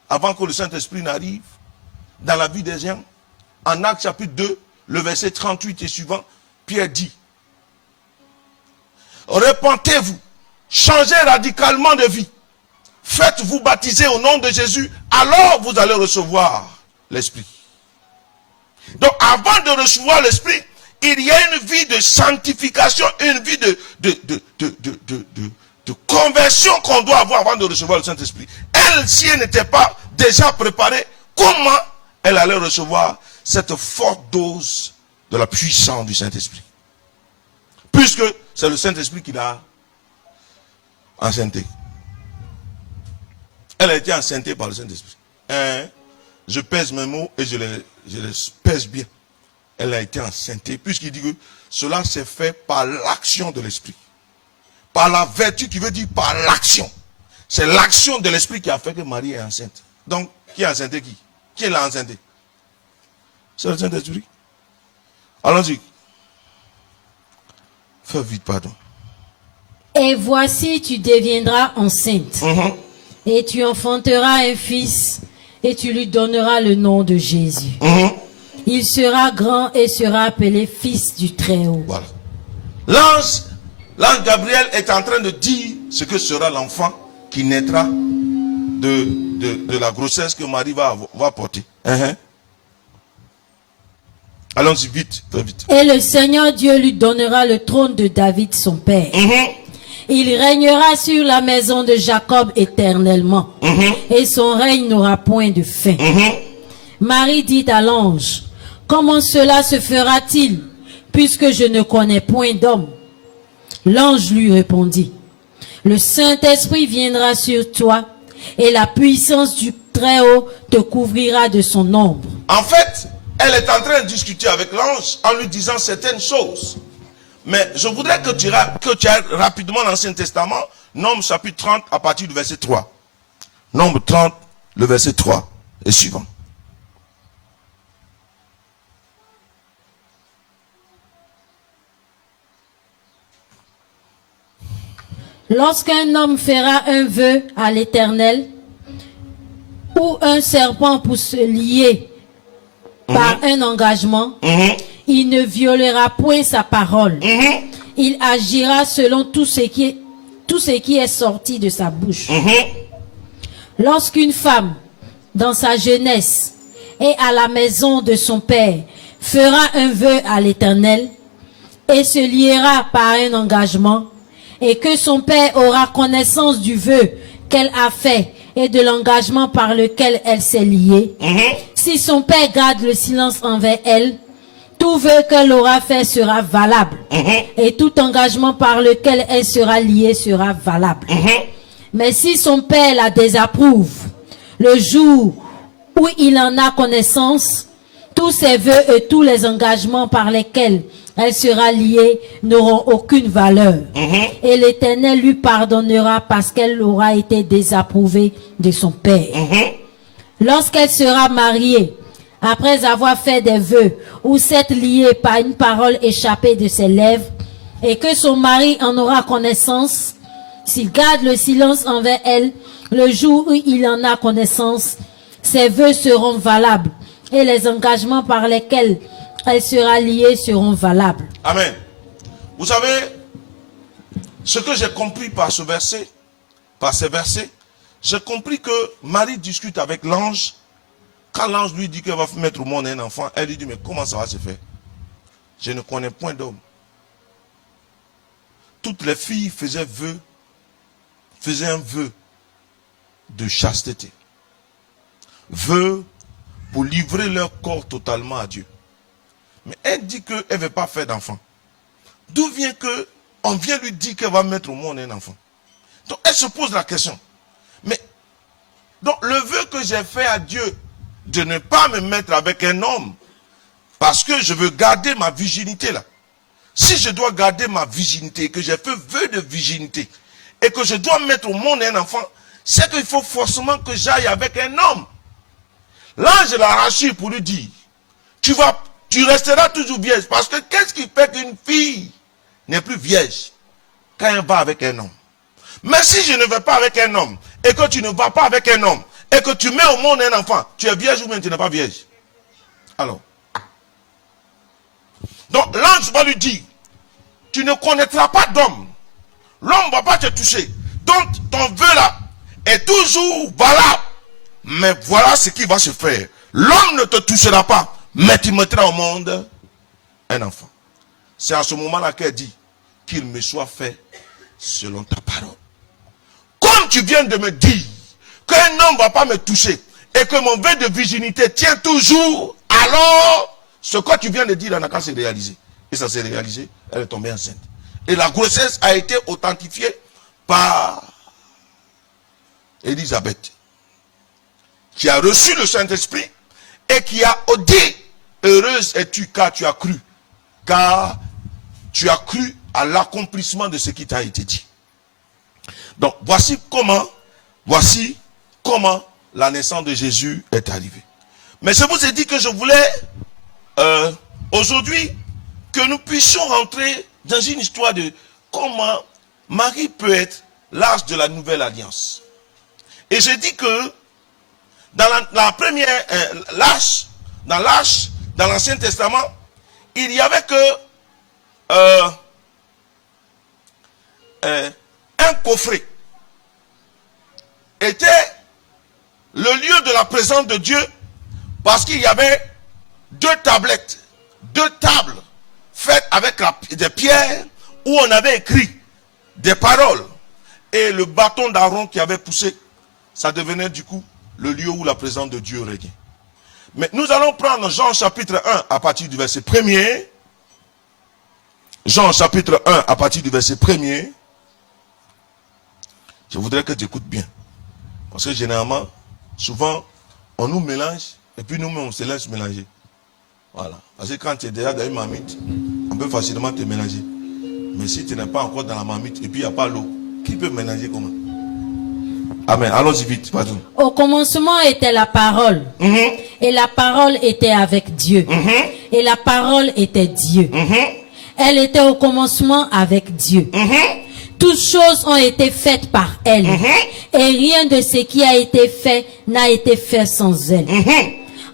Avant que le Saint-Esprit n'arrive dans la vie des gens, en Actes chapitre 2, le verset 38 et suivant, Pierre dit: repentez-vous, changez radicalement de vie, faites-vous baptiser au nom de Jésus, alors vous allez recevoir l'Esprit. Donc avant de recevoir l'Esprit, il y a une vie de sanctification, une vie de conversion qu'on doit avoir avant de recevoir le Saint-Esprit. Elle, si elle n'était pas déjà préparée, comment elle allait recevoir cette forte dose de la puissance du Saint-Esprit? Puisque c'est le Saint-Esprit qui l'a enceintée. Elle a été enceintée par le Saint-Esprit. Je pèse mes mots et je les pèse bien. Elle a été enceintée, puisqu'il dit que cela s'est fait par l'action de l'Esprit. Par la vertu, qui veut dire par l'action. C'est l'action de l'Esprit qui a fait que Marie est enceinte. Donc, qui a enceinté qui? Qui l'a enceintée? C'est le Saint-Esprit. Allons-y. Fais vite, pardon. Et voici, tu deviendras enceinte. Et tu enfanteras un fils, et tu lui donneras le nom de Jésus. Il sera grand et sera appelé Fils du Très-Haut. Voilà. L'ange Gabriel est en train de dire ce que sera l'enfant qui naîtra de la grossesse que Marie va porter. Allons-y vite, très vite. Et le Seigneur Dieu lui donnera le trône de David son père. Il régnera sur la maison de Jacob éternellement. Et son règne n'aura point de fin. Marie dit à l'ange: comment cela se fera-t-il, puisque je ne connais point d'homme? L'ange lui répondit: le Saint-Esprit viendra sur toi, et la puissance du Très-Haut te couvrira de son ombre. En fait, elle est en train de discuter avec l'ange en lui disant certaines choses. Mais je voudrais que tu ailles rapidement l'Ancien Testament, Nombre chapitre 30 à partir du verset 3. Nombre 30, le verset 3 et suivant. Lorsqu'un homme fera un vœu à l'Éternel, ou un serpent pour se lier par un engagement, il ne violera point sa parole. Il agira selon tout ce qui est sorti de sa bouche. Lorsqu'une femme, dans sa jeunesse, et à la maison de son père, fera un vœu à l'Éternel, et se liera par un engagement, et que son père aura connaissance du vœu qu'elle a fait et de l'engagement par lequel elle s'est liée, si son père garde le silence envers elle, tout vœu qu'elle aura fait sera valable, et tout engagement par lequel elle sera liée sera valable. Mais si son père la désapprouve, le jour où il en a connaissance, tous ses vœux et tous les engagements par lesquels elle sera liée n'auront aucune valeur. Et l'Éternel lui pardonnera parce qu'elle aura été désapprouvée de son père. Lorsqu'elle sera mariée, après avoir fait des vœux ou s'être liée par une parole échappée de ses lèvres, et que son mari en aura connaissance, s'il garde le silence envers elle, le jour où il en a connaissance, ses vœux seront valables et les engagements par lesquels elle sera liée seront valables. Amen. Vous savez, ce que j'ai compris par ce verset, par ces versets, j'ai compris que Marie discute avec l'ange. Quand l'ange lui dit qu'elle va mettre au monde un enfant, elle lui dit: mais comment ça va se faire? Je ne connais point d'homme. Toutes les filles faisaient un vœu de chasteté. Vœu pour livrer leur corps totalement à Dieu. Mais elle dit qu'elle ne veut pas faire d'enfant. D'où vient que on vient lui dire qu'elle va mettre au monde un enfant? Donc elle se pose la question. Mais donc le vœu que j'ai fait à Dieu de ne pas me mettre avec un homme parce que je veux garder ma virginité là, si je dois garder ma virginité, que j'ai fait vœu de virginité, et que je dois mettre au monde un enfant, c'est qu'il faut forcément que j'aille avec un homme. L'ange l'a rassure pour lui dire, tu resteras toujours vierge. Parce que qu'est-ce qui fait qu'une fille n'est plus vierge quand elle va avec un homme? Mais si je ne vais pas avec un homme, et que tu ne vas pas avec un homme, et que tu mets au monde un enfant, tu es vierge ou bien tu n'es pas vierge? Alors. Donc l'ange va lui dire, tu ne connaîtras pas d'homme. L'homme ne va pas te toucher. Donc ton vœu là est toujours valable. Mais voilà ce qui va se faire. L'homme ne te touchera pas, mais tu mettras au monde un enfant. C'est à ce moment-là qu'elle dit qu'il me soit fait selon ta parole. Comme tu viens de me dire qu'un homme ne va pas me toucher et que mon vœu de virginité tient toujours, alors ce que tu viens de dire n'a qu'à se réaliser. Et ça s'est réalisé, elle est tombée enceinte. Et la grossesse a été authentifiée par Élisabeth, qui a reçu le Saint-Esprit et qui a dit, heureuse es-tu car tu as cru. Car tu as cru à l'accomplissement de ce qui t'a été dit. Donc, voici comment la naissance de Jésus est arrivée. Mais je vous ai dit que je voulais, aujourd'hui, que nous puissions rentrer dans une histoire de comment Marie peut être l'âge de la nouvelle alliance. Et j'ai dit que dans la première, dans l'Ancien Testament, il n'y avait que un coffret. Était le lieu de la présence de Dieu, parce qu'il y avait deux tablettes, deux tables faites avec des pierres où on avait écrit des paroles. Et le bâton d'Aaron qui avait poussé, ça devenait du coup le lieu où la présence de Dieu régnait. Mais nous allons prendre Jean chapitre 1 à partir du verset 1er. Jean chapitre 1 à partir du verset 1er. Je voudrais que tu écoutes bien. Parce que généralement, souvent, on nous mélange et puis nous-mêmes on se laisse mélanger. Voilà. Parce que quand tu es déjà dans une marmite, on peut facilement te mélanger. Mais si tu n'es pas encore dans la marmite et puis il n'y a pas l'eau, qui peut mélanger comment? Amen. Allons-y vite, pardon. Au commencement était la parole. Et la parole était avec Dieu. Et la parole était Dieu. Elle était au commencement avec Dieu. Toutes choses ont été faites par elle. Et rien de ce qui a été fait n'a été fait sans elle.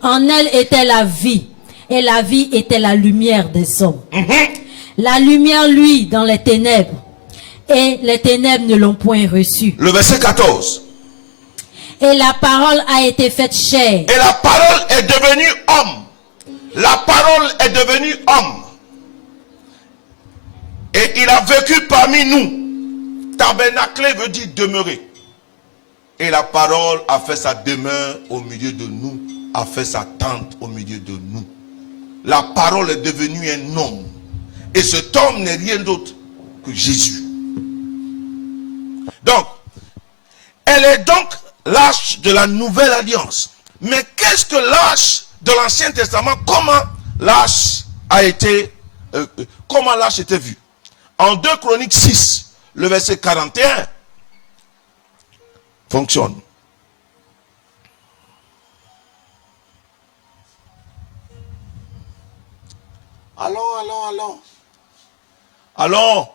En elle était la vie. Et la vie était la lumière des hommes. La lumière luit dans les ténèbres. Et les ténèbres ne l'ont point reçue. Le verset 14. Et la parole a été faite chair. Et la parole est devenue homme. La parole est devenue homme. Et il a vécu parmi nous. Tabernacler veut dire demeurer. Et la parole a fait sa demeure au milieu de nous. A fait sa tente au milieu de nous. La parole est devenue un homme. Et cet homme n'est rien d'autre que Jésus. Donc, elle est donc l'âge de la nouvelle alliance. Mais qu'est-ce que l'âge de l'Ancien Testament? Comment l'âge a été, comment l'âge était vu? En 2 Chroniques 6, le verset 41 fonctionne. Allons.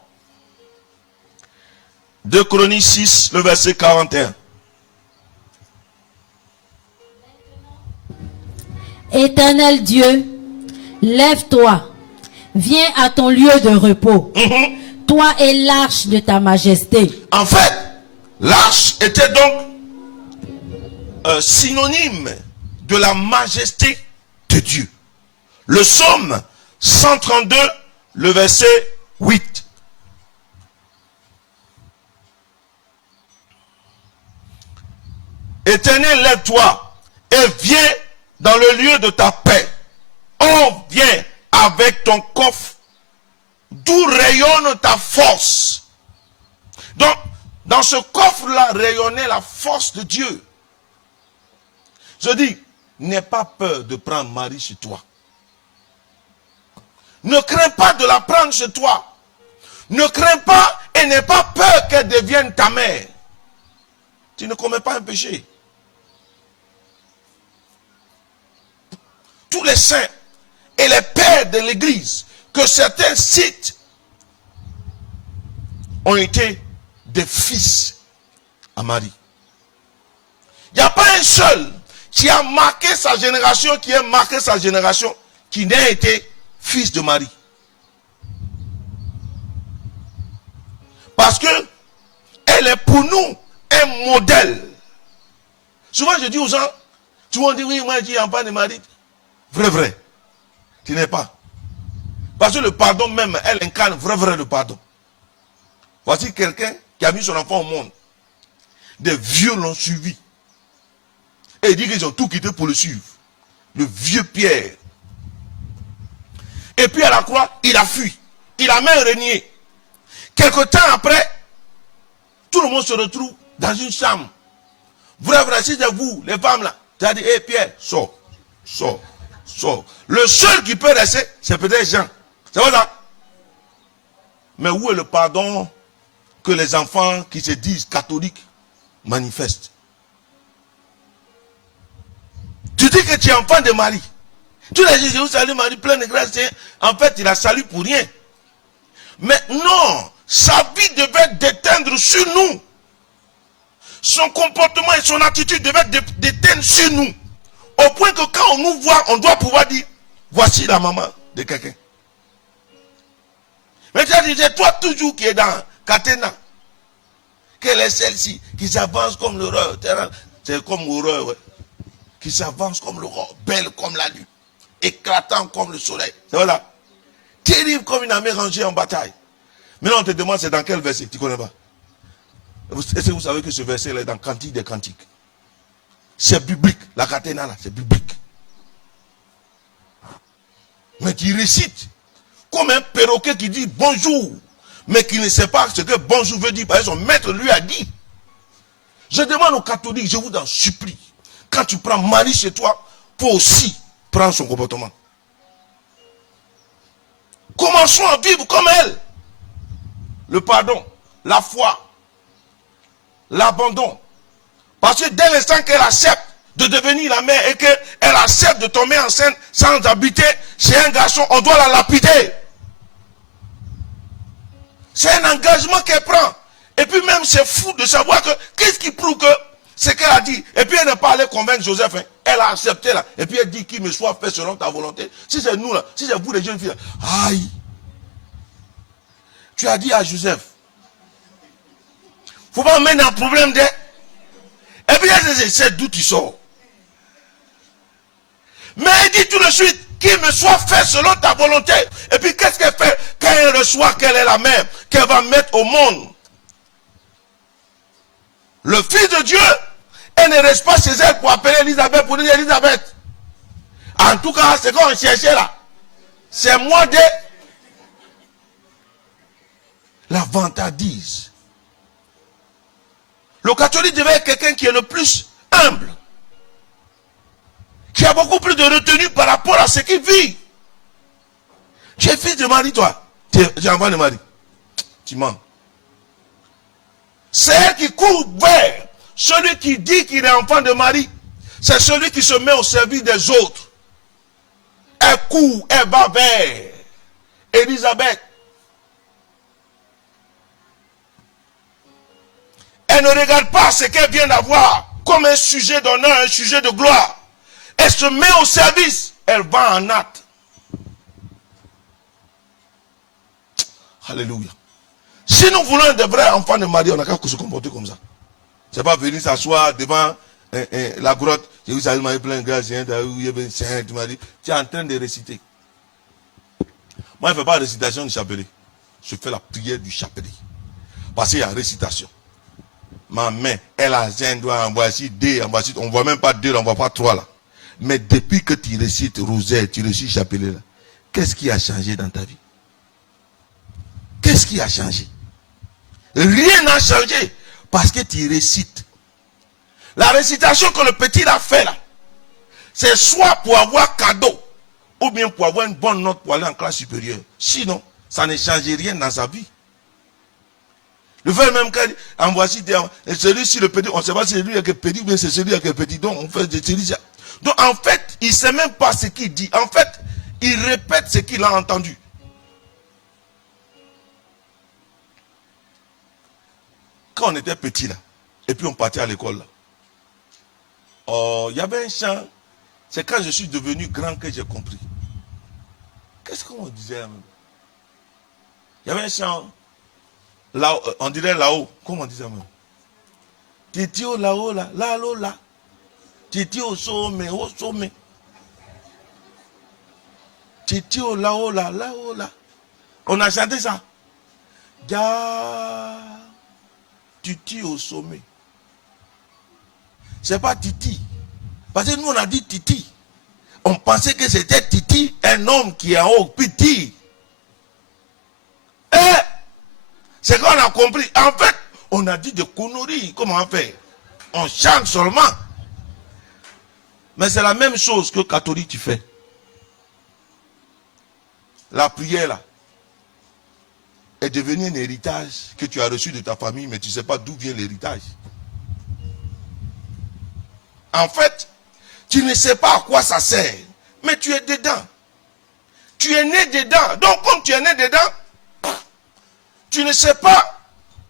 2 Chroniques 6, le verset 41. Éternel Dieu, lève-toi, viens à ton lieu de repos, toi et l'arche de ta majesté. En fait, l'arche était donc synonyme de la majesté de Dieu. Le psaume 132, le verset 8. Éternel, lève-toi et viens dans le lieu de ta paix. On vient avec ton coffre, d'où rayonne ta force. Donc, dans ce coffre-là rayonnait la force de Dieu. Je dis, n'aie pas peur de prendre Marie chez toi. Ne crains pas de la prendre chez toi. Ne crains pas et n'aie pas peur qu'elle devienne ta mère. Tu ne commets pas un péché. Tous les saints et les pères de l'église que certains citent ont été des fils à Marie. Il n'y a pas un seul qui a marqué sa génération, qui a marqué sa génération, qui n'a été fils de Marie. Parce que elle est pour nous un modèle. Souvent je dis aux gens, tout le monde dit oui, moi je dis en pas de Marie. Vrai. Tu n'es pas. Parce que le pardon même, elle incarne vrai le pardon. Voici quelqu'un qui a mis son enfant au monde. Des vieux l'ont suivi. Et il dit qu'ils ont tout quitté pour le suivre. Le vieux Pierre. Et puis à la croix, il a fui. Il a même régné. Quelque temps après, tout le monde se retrouve dans une chambre. Vrai, si c'est vous, les femmes là. Tu as dit, hé Pierre, sors. Le seul qui peut rester, c'est peut-être Jean. C'est vrai ça? Mais où est le pardon que les enfants qui se disent catholiques manifestent? Tu dis que tu es enfant de Marie. Tu l'as dit, je vous salue Marie, pleine de grâce. En fait, il a salué pour rien. Mais non, sa vie devait déteindre sur nous. Son comportement et son attitude devaient déteindre sur nous. Au point que quand on nous voit, on doit pouvoir dire, voici la maman de quelqu'un. Mais tu as dit, c'est toi toujours qui es dans Catena. Quelle est celle-ci qui s'avance comme l'aurore? C'est comme l'aurore, ouais. Qui s'avance comme l'aurore, belle comme la lune, éclatant comme le soleil. C'est voilà. Terrible comme une armée rangée en bataille. Maintenant on te demande c'est dans quel verset? Tu ne connais pas? Est-ce que vous savez que ce verset est dans Cantique des Cantiques? C'est biblique. La Catena là, c'est biblique. Mais tu récites comme un perroquet qui dit bonjour, mais qui ne sait pas ce que bonjour veut dire. Parce que son maître lui a dit. Je demande aux catholiques, je vous en supplie, quand tu prends Marie chez toi, faut aussi prendre son comportement. Commençons à vivre comme elle. Le pardon, la foi, l'abandon. Parce que dès l'instant qu'elle accepte de devenir la mère et qu'elle accepte de tomber enceinte sans habiter chez un garçon, on doit la lapider. C'est un engagement qu'elle prend. Et puis même c'est fou de savoir que, qu'est-ce qui prouve que ce qu'elle a dit. Et puis elle n'est pas allée convaincre Joseph. Hein. Elle a accepté là. Et puis elle dit qu'il me soit fait selon ta volonté. Si c'est nous là, si c'est vous les jeunes filles là. Aïe. Tu as dit à Joseph. Faut pas mettre un problème de. Et puis elle c'est d'où tu sors. Mais elle dit tout de suite qu'il me soit fait selon ta volonté. Et puis qu'est-ce qu'elle fait quand elle reçoit qu'elle est la mère, qu'elle va mettre au monde? Le Fils de Dieu, elle ne reste pas chez elle pour appeler Elisabeth, pour dire Elisabeth. En tout cas, c'est qu'on cherchait là. C'est moi de la vantardise. Le catholique devait être quelqu'un qui est le plus humble. Qui a beaucoup plus de retenue par rapport à ce qu'il vit. Tu es fils de Marie, toi. Tu es enfant de Marie. Tu mens. C'est elle qui court vers celui qui dit qu'il est enfant de Marie. C'est celui qui se met au service des autres. Elle court, elle va vers Élisabeth. Elle ne regarde pas ce qu'elle vient d'avoir comme un sujet d'honneur, un sujet de gloire. Elle se met au service. Elle va en hâte. Alléluia. Si nous voulons de vrais enfants de Marie, on n'a qu'à se comporter comme ça. C'est pas venir s'asseoir devant la grotte. J'ai vu ça, il m'a plein de grâce. Tu es en train de réciter. Moi, je ne fais pas la récitation du chapelet. Je fais la prière du chapelet. Parce qu'il y a récitation. Ma main, elle a un doigt, en voici deux, en voici, on ne voit même pas deux, on ne voit pas trois là. Mais depuis que tu récites rosaire, tu récites chapelet là, qu'est-ce qui a changé dans ta vie? Qu'est-ce qui a changé? Rien n'a changé parce que tu récites. La récitation que le petit a fait là, c'est soit pour avoir cadeau ou bien pour avoir une bonne note pour aller en classe supérieure. Sinon, ça ne change rien dans sa vie. Le fait même quand en voici celui-ci le petit, on ne sait pas si c'est lui qui est petit ou bien c'est celui qui est petit. Donc on fait des séries. Donc en fait, il ne sait même pas ce qu'il dit. En fait, il répète ce qu'il a entendu. Quand on était petit là, et puis on partait à l'école là, oh, il y avait un chant. C'est quand je suis devenu grand que j'ai compris. Qu'est-ce qu'on disait là même? Il y avait un chant. Là, on dirait là-haut. Comment on dit ça même? Titi au là-haut, là, là-haut, là. Titi au sommet, au sommet. Titi au là-haut, là, là-haut, là. On a chanté ça. Ya, Titi au sommet. C'est pas Titi. Parce que nous, on a dit Titi. On pensait que c'était Titi, un homme qui est en haut, petit. C'est qu'on a compris. En fait, on a dit de conneries. Comment on fait? On chante seulement. Mais c'est la même chose que catholique tu fais. La prière là est devenue un héritage que tu as reçu de ta famille, mais tu ne sais pas d'où vient l'héritage. En fait, tu ne sais pas à quoi ça sert, mais tu es dedans. Tu es né dedans. Donc comme tu es né dedans, tu ne sais pas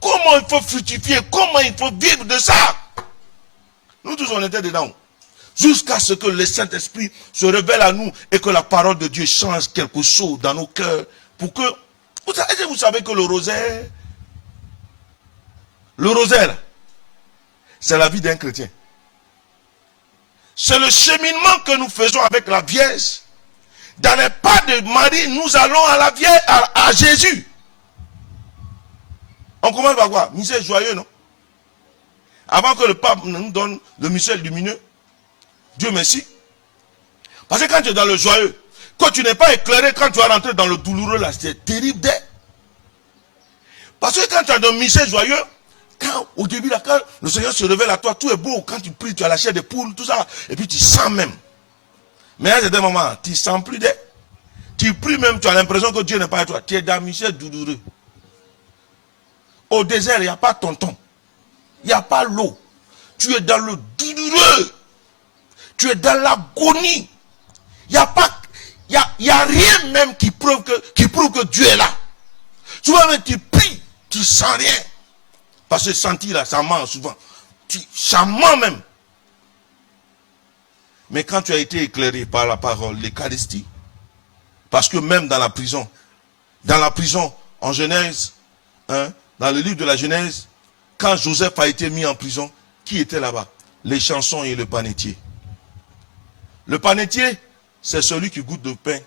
comment il faut fructifier, comment il faut vivre de ça. Nous tous, on était dedans. Jusqu'à ce que le Saint-Esprit se révèle à nous et que la parole de Dieu change quelque chose dans nos cœurs. Pour que... Vous savez que le rosaire, c'est la vie d'un chrétien. C'est le cheminement que nous faisons avec la Vierge. Dans les pas de Marie, nous allons à la Vierge, à Jésus. On commence par quoi? Missel joyeux, non? Avant que le pape nous donne le missel lumineux, Dieu merci. Parce que quand tu es dans le joyeux, quand tu n'es pas éclairé, quand tu vas rentrer dans le douloureux, là, c'est terrible. Parce que quand tu as un missel joyeux, quand, au début, là, quand le Seigneur se révèle à toi, tout est beau. Quand tu pries, tu as la chair de poule, tout ça. Et puis tu sens même. Mais à un certain moment, tu ne sens plus d'être. Tu pries même, tu as l'impression que Dieu n'est pas avec toi. Tu es dans un missel douloureux. Au désert, il n'y a pas tonton. Il n'y a pas l'eau. Tu es dans le douloureux. Tu es dans l'agonie. Il n'y a pas, il y a rien même qui prouve que Dieu est là. Tu vois, même tu pries, tu sens rien. Parce que sentir là, ça ment souvent. Ça ment même. Mais quand tu as été éclairé par la parole, l'Eucharistie, parce que même dans la prison, en Genèse, hein, dans le livre de la Genèse, quand Joseph a été mis en prison, qui était là-bas? Les chansons et le panetier. Le panetier, c'est celui qui goûte le pain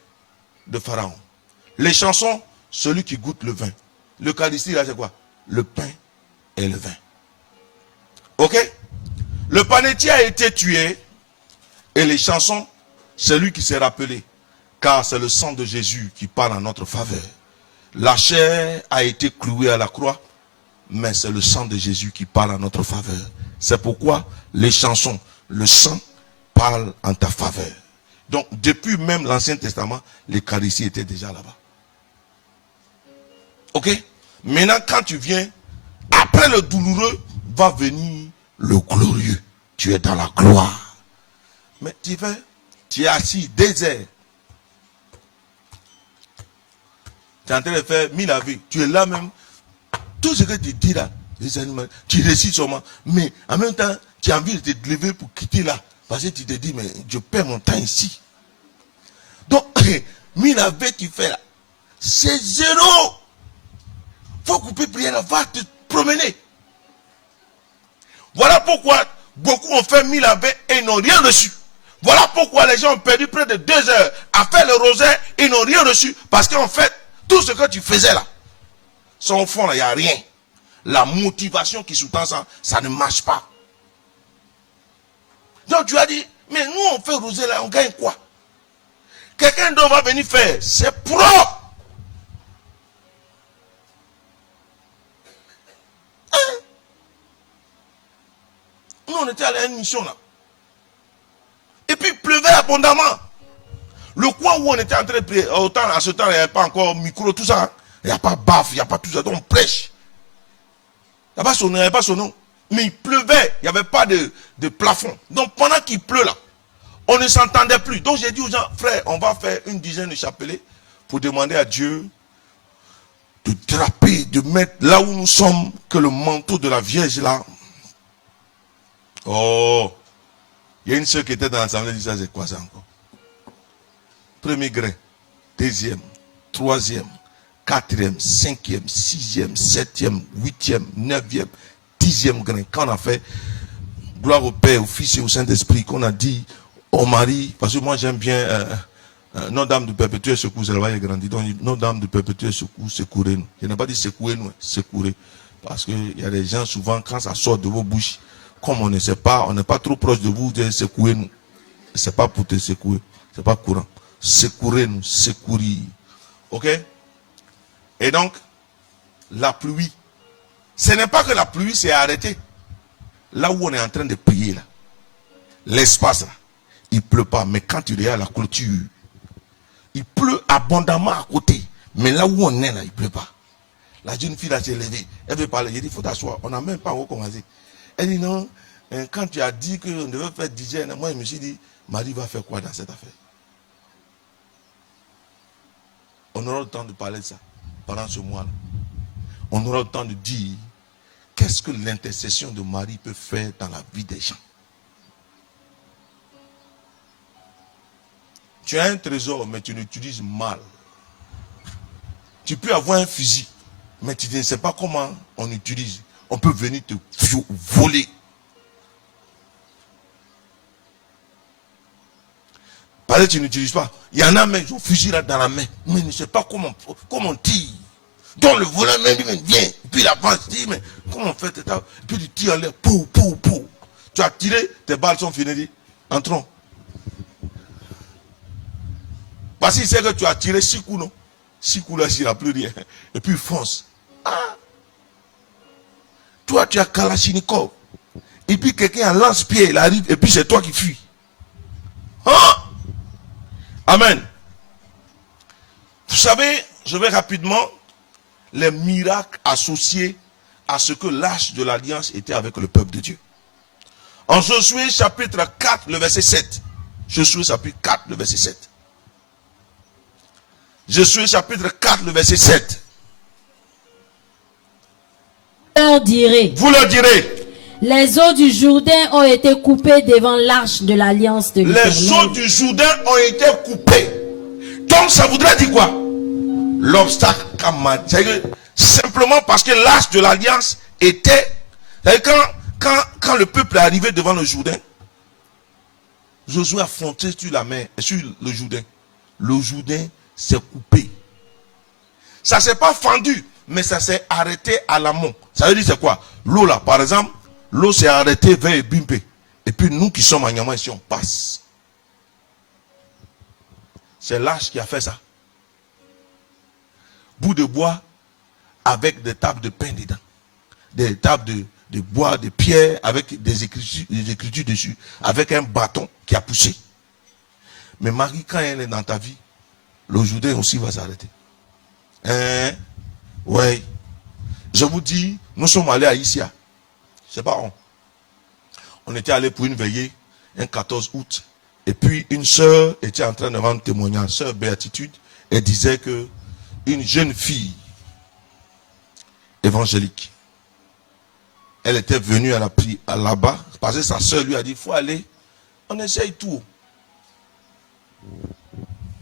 de Pharaon. Les chansons, celui qui goûte le vin. L'Eucharistie, là, c'est quoi? Le pain et le vin. Ok? Le panetier a été tué et les chansons, c'est lui qui s'est rappelé. Car c'est le sang de Jésus qui parle en notre faveur. La chair a été clouée à la croix, mais c'est le sang de Jésus qui parle en notre faveur. C'est pourquoi les chansons, le sang, parle en ta faveur. Donc, depuis même l'Ancien Testament, l'Eucharistie était déjà là-bas. Ok? Maintenant, quand tu viens, après le douloureux, va venir le glorieux. Tu es dans la gloire. Mais tu es assis, désert. Tu es en train de faire 1000 avis. Tu es là même. Tout ce que tu dis là, les animaux, tu récites seulement. Mais en même temps, tu as envie de te lever pour quitter là. Parce que tu te dis, mais je perds mon temps ici. Donc, 1000 avis tu fais là, c'est zéro. Faut couper prière, va te promener. Voilà pourquoi beaucoup ont fait 1000 avis et n'ont rien reçu. Voilà pourquoi les gens ont perdu près de 2 heures à faire le rosaire et n'ont rien reçu. Parce qu'en fait, tout ce que tu faisais là, au fond, il n'y a rien. La motivation qui sous-tend ça, ça ne marche pas. Donc tu as dit, mais nous on fait rosaire là, on gagne quoi? Quelqu'un d'autre va venir faire, c'est propre. Hein? Nous on était allé à une mission là. Et puis il pleuvait abondamment. Le coin où on était en train de prier, autant à ce temps, il n'y avait pas encore micro, tout ça. Il n'y a pas baffe, il n'y a pas tout ça. Donc on prêche. Il n'y avait pas son nom. Mais il pleuvait, il n'y avait pas de plafond. Donc pendant qu'il pleut là, on ne s'entendait plus. Donc j'ai dit aux gens, frère, on va faire une dizaine de chapelets pour demander à Dieu de draper, de mettre là où nous sommes, que le manteau de la Vierge là. Oh, il y a une soeur qui était dans l'assemblée, elle dit ça, c'est quoi ça encore? Premier grain, deuxième, troisième, quatrième, cinquième, sixième, septième, huitième, neuvième, 10e grain. Quand on a fait gloire au Père, au Fils et au Saint-Esprit, qu'on a dit au mari, parce que moi j'aime bien Notre-Dame de perpétuel secours, elle va y grandir. Donc Notre-Dame de perpétuel secours, secourez-nous. Je n'ai pas dit secouez-nous, secourez. Parce qu'il y a des gens souvent, quand ça sort de vos bouches, comme on ne sait pas, on n'est pas trop proche de vous, vous secouez-nous. C'est pas pour te secouer, c'est pas courant. Secourez-nous, secourir. Ok? Et donc, la pluie. Ce n'est pas que la pluie s'est arrêtée. Là où on est en train de prier, là, l'espace, là, il ne pleut pas. Mais quand tu regardes la clôture, il pleut abondamment à côté. Mais là où on est, là, il ne pleut pas. La jeune fille, là, s'est levée. Elle veut parler. J'ai dit, il faut t'asseoir. On n'a même pas encore commencé. Elle dit, non, quand tu as dit qu'on devait faire DJ, moi, je me suis dit, Marie va faire quoi dans cette affaire? On aura le temps de parler de ça pendant ce mois-là. On aura le temps de dire qu'est-ce que l'intercession de Marie peut faire dans la vie des gens. Tu as un trésor, mais tu l'utilises mal. Tu peux avoir un fusil, mais tu ne sais pas comment on utilise. On peut venir te voler. Parce que tu n'utilises pas. Il y en a même qui ont fusil là dans la main, mais ne sait pas comment on tire. Donc le voleur même vient, puis il avance, dit, mais comment on fait? Puis tu tires en l'air, pou. Tu as tiré, tes balles sont finies, entrons. Parce qu'il sait que tu as tiré 6 coups, non? 6 coups là, il n'y a plus rien. Et puis il fonce. Ah! Toi, tu as Kalachnikov. Et puis quelqu'un a lance-pied, il arrive, et puis c'est toi qui fuis. Hein? Amen. Vous savez, je vais rapidement les miracles associés à ce que l'arche de l'alliance était avec le peuple de Dieu. En Josué chapitre 4, le verset 7. Josué chapitre 4, le verset 7. Josué chapitre 4, le verset 7. Vous leur direz. Les eaux du Jourdain ont été coupées devant l'arche de l'alliance de l'Éternel. Les eaux du Jourdain ont été coupées. Donc ça voudrait dire quoi? L'obstacle c'est simplement parce que l'arche de l'alliance était. Quand le peuple est arrivé devant le Jourdain, Josué a foncé sur la mer, sur le Jourdain. Le Jourdain s'est coupé. Ça ne s'est pas fendu, mais ça s'est arrêté à l'amont. Ça veut dire c'est quoi? L'eau là, par exemple, l'eau s'est arrêtée vers Ebimpe. Et puis nous qui sommes à Nyama ici, on passe. C'est l'arche qui a fait ça. Bout de bois avec des tables de pain dedans. Des tables de bois, de pierre avec des écritures dessus. Avec un bâton qui a poussé. Mais Marie, quand elle est dans ta vie, le Jourdain aussi va s'arrêter. Oui. Je vous dis, nous sommes allés à Issia. C'est pas on. On était allé pour une veillée, un 14 août. Et puis une sœur était en train de rendre témoignage. Sœur Béatitude, elle disait que une jeune fille évangélique, elle était venue à la prière là-bas, parce que sa sœur lui a dit, il faut aller, on essaye tout.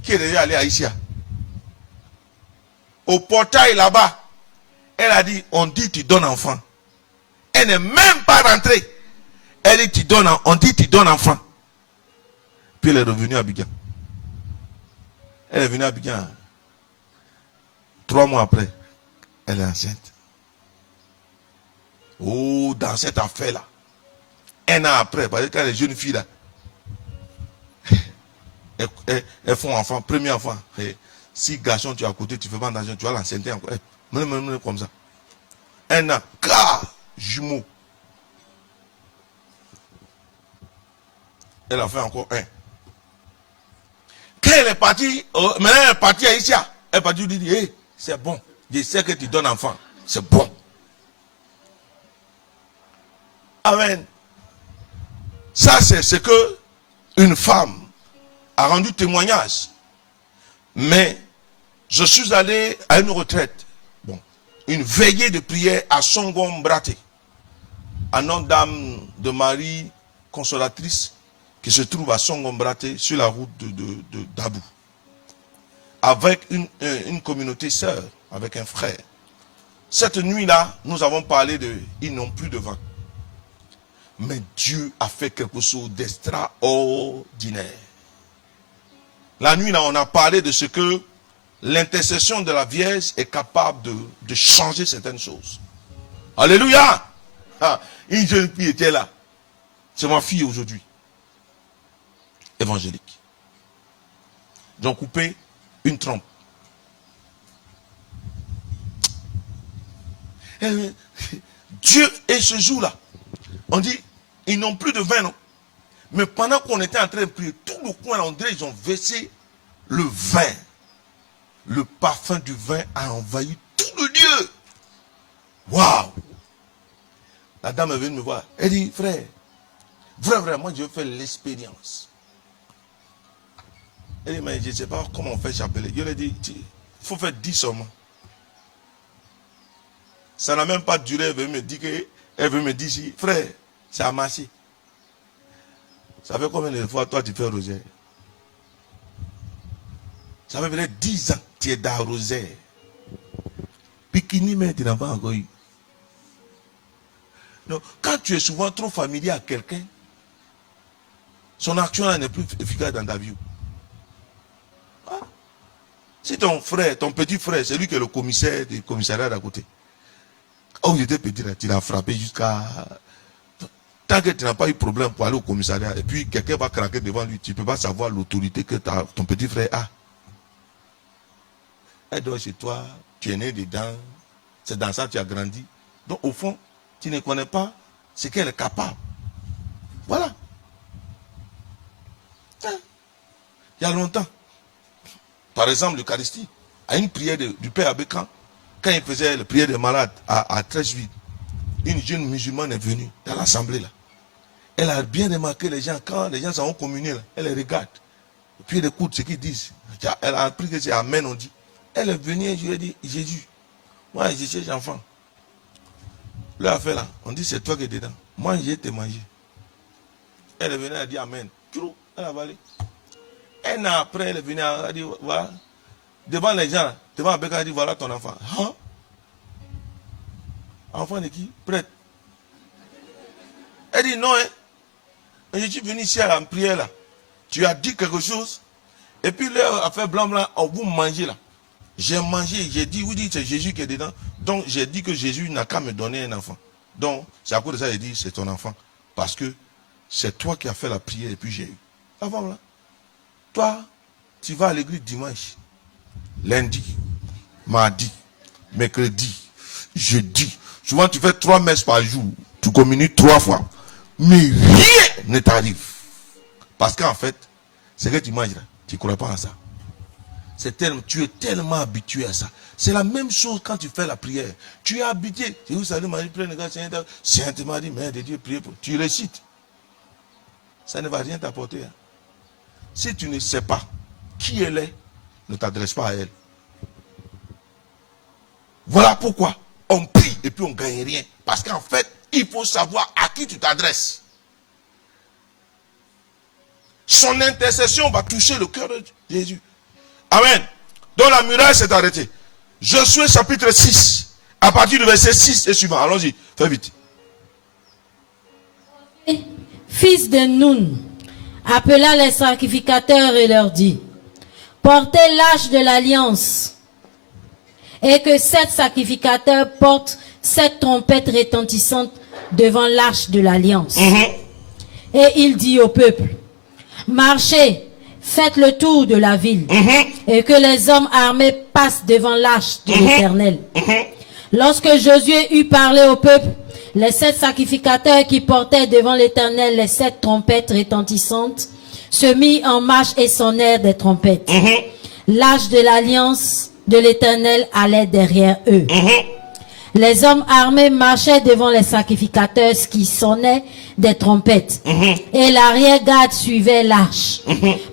Qui est déjà allé à Issia? Au portail là-bas, elle a dit, on dit tu donnes enfant. Elle n'est même pas rentrée. Elle dit tu donnes, on dit tu donnes enfant. Puis elle est revenue à Abidjan. Elle est venue à Abidjan. 3 mois après, elle est enceinte. Oh, dans cette affaire-là, 1 an après, parce que quand les jeunes filles là, elles font enfant, premier enfant. Si garçon tu es à côté, tu fais pas attention, tu vas l'enceinte encore. Même comme ça. 1 an, jumeaux. Elle a fait encore 1. Quand elle est partie, maintenant elle est partie à Isia. Elle est partie lui dire, hey, c'est bon, je sais que tu donnes enfant, c'est bon. Amen. Ça, c'est ce que une femme a rendu témoignage. Mais je suis allé à une retraite, bon, une veillée de prière à Songombrate, à nom d'âme de Marie consolatrice qui se trouve à Songombrate sur la route d'Abou, avec une communauté sœur, avec un frère. Cette nuit-là, nous avons parlé de ils n'ont plus de vent. Mais Dieu a fait quelque chose d'extraordinaire. La nuit, là, on a parlé de ce que l'intercession de la Vierge est capable de changer certaines choses. Alléluia! Ah, une jeune fille était là. C'est ma fille aujourd'hui. Évangélique. Ils ont coupé une trompe. Dieu est ce jour-là. On dit, ils n'ont plus de vin, non? Mais pendant qu'on était en train de prier, tout le coin, on dirait, ils ont versé le vin. Le parfum du vin a envahi tout le lieu. Waouh! La dame est venue me voir. Elle dit, frère, vraiment, je veux faire l'expérience. Elle dit, mais je ne sais pas comment on fait chapelet. Je lui ai dit, il faut faire 10 seulement. Ça n'a même pas duré, elle veut me dire, frère, ça a marché. Ça fait combien de fois toi tu fais rosaire? Ça fait peut-être 10 ans que tu es dans rosaire. Pikini, mais tu n'as pas encore eu. Donc, quand tu es souvent trop familier à quelqu'un, son action n'est plus efficace dans ta vie. Ah. Si ton frère, ton petit frère, c'est lui qui est le commissaire du commissariat d'à côté. Oh, il était petit, là, tu l'as frappé jusqu'à... Tant que tu n'as pas eu de problème pour aller au commissariat, et puis quelqu'un va craquer devant lui, tu ne peux pas savoir l'autorité que ton petit frère a. Elle dort chez toi, tu es né dedans, c'est dans ça que tu as grandi. Donc au fond, tu ne connais pas ce qu'elle est capable. Voilà. Il y a longtemps, par exemple, l'Eucharistie, à une prière du Père Abécan, quand il faisait la prière des malades à Trècheville, une jeune musulmane est venue dans l'assemblée là. Elle a bien remarqué les gens, quand les gens sont communiés là, elle les regarde. Et puis elle écoute ce qu'ils disent. Elle a appris que c'est Amen, on dit. Elle est venue et je lui ai dit, Jésus, moi je cherche enfant. Là, fait là, on dit c'est toi qui es dedans. Moi j'ai été mangé. Elle est venue, elle a dit Amen. Elle a avalé. Un an après, elle est venue, elle a dit, voilà. Devant les gens, devant Abeka, elle a dit, voilà ton enfant. Hein? Enfant de qui? Prêtre. Elle dit non, hein. Je suis venu ici à la prière là. Tu as dit quelque chose. Et puis l'heure a fait blanc, on vous mangez là. J'ai mangé, j'ai dit, oui, c'est Jésus qui est dedans. Donc j'ai dit que Jésus n'a qu'à me donner un enfant. Donc c'est à cause de ça, j'ai dit, c'est ton enfant. Parce que c'est toi qui as fait la prière et puis j'ai eu. La femme là. Toi, tu vas à l'église dimanche, lundi, mardi, mercredi, jeudi. Souvent tu fais 3 messes par jour. Tu communies 3 fois. Mais rien ne t'arrive. Parce qu'en fait, c'est que tu manges là. Tu ne crois pas en ça. Tu es tellement habitué à ça. C'est la même chose quand tu fais la prière. Tu es habitué. Jésus salue Marie, pleine de grâce, Sainte Marie, Mère de Dieu, priez pour. Tu récites. Ça ne va rien t'apporter. Hein. Si tu ne sais pas qui elle est, ne t'adresse pas à elle. Voilà pourquoi on prie et puis on ne gagne rien. Parce qu'en fait, il faut savoir à qui tu t'adresses. Son intercession va toucher le cœur de Jésus. Amen. Donc la muraille s'est arrêtée. Josué chapitre 6, à partir du verset 6 et suivant. Allons-y, fais vite. Fils de Nun appela les sacrificateurs et leur dit, portez l'arche de l'alliance, et que 7 sacrificateurs portent 7 trompettes retentissantes devant l'arche de l'alliance. Et il dit au peuple, marchez, faites le tour de la ville, et que les hommes armés passent devant l'arche de l'Éternel. Lorsque Josué eut parlé au peuple, les 7 sacrificateurs qui portaient devant l'Éternel les 7 trompettes retentissantes se mit en marche et sonnèrent des trompettes. L'arche de l'alliance de l'Éternel allait derrière eux. Les hommes armés marchaient devant les sacrificateurs qui sonnaient des trompettes. Et l'arrière-garde suivait l'arche.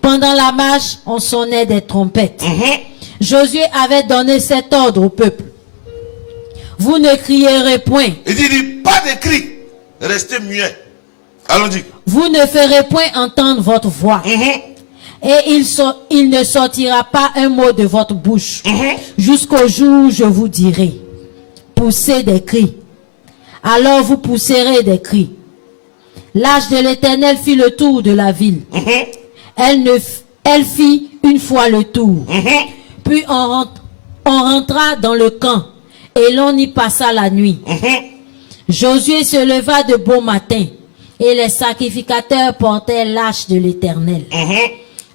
Pendant la marche, on sonnait des trompettes. Josué avait donné cet ordre au peuple. Vous ne crierez point. Il dit pas de cris. Restez muets. Allons-y. Vous ne ferez point entendre votre voix. Et il ne sortira pas un mot de votre bouche. Jusqu'au jour où je vous dirai. Poussez des cris. Alors vous pousserez des cris. L'arche de l'Éternel fit le tour de la ville. Elle fit une fois le tour. Puis on rentra dans le camp et l'on y passa la nuit. Josué se leva de bon matin et les sacrificateurs portaient l'arche de l'Éternel.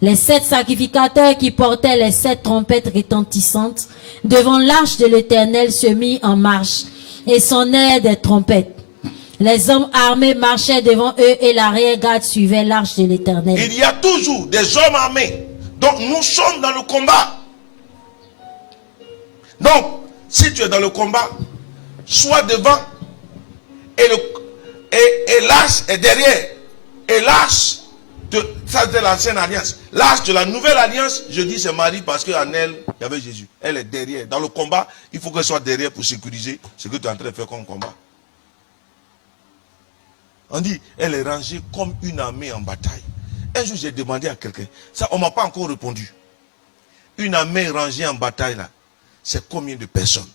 Les 7 sacrificateurs qui portaient les 7 trompettes retentissantes devant l'arche de l'Éternel se mirent en marche et sonnèrent des trompettes. Les hommes armés marchaient devant eux et l'arrière-garde suivait l'arche de l'Éternel. Il y a toujours des hommes armés. Donc nous sommes dans le combat. Donc, si tu es dans le combat, sois devant et l'arche est derrière. Et l'arche, ça c'est l'ancienne alliance. L'arche de la nouvelle alliance, je dis c'est Marie parce qu'en elle, il y avait Jésus. Elle est derrière. Dans le combat, il faut qu'elle soit derrière pour sécuriser ce que tu es en train de faire comme combat. On dit, elle est rangée comme une armée en bataille. Un jour, j'ai demandé à quelqu'un, ça on ne m'a pas encore répondu. Une armée rangée en bataille là, c'est combien de personnes?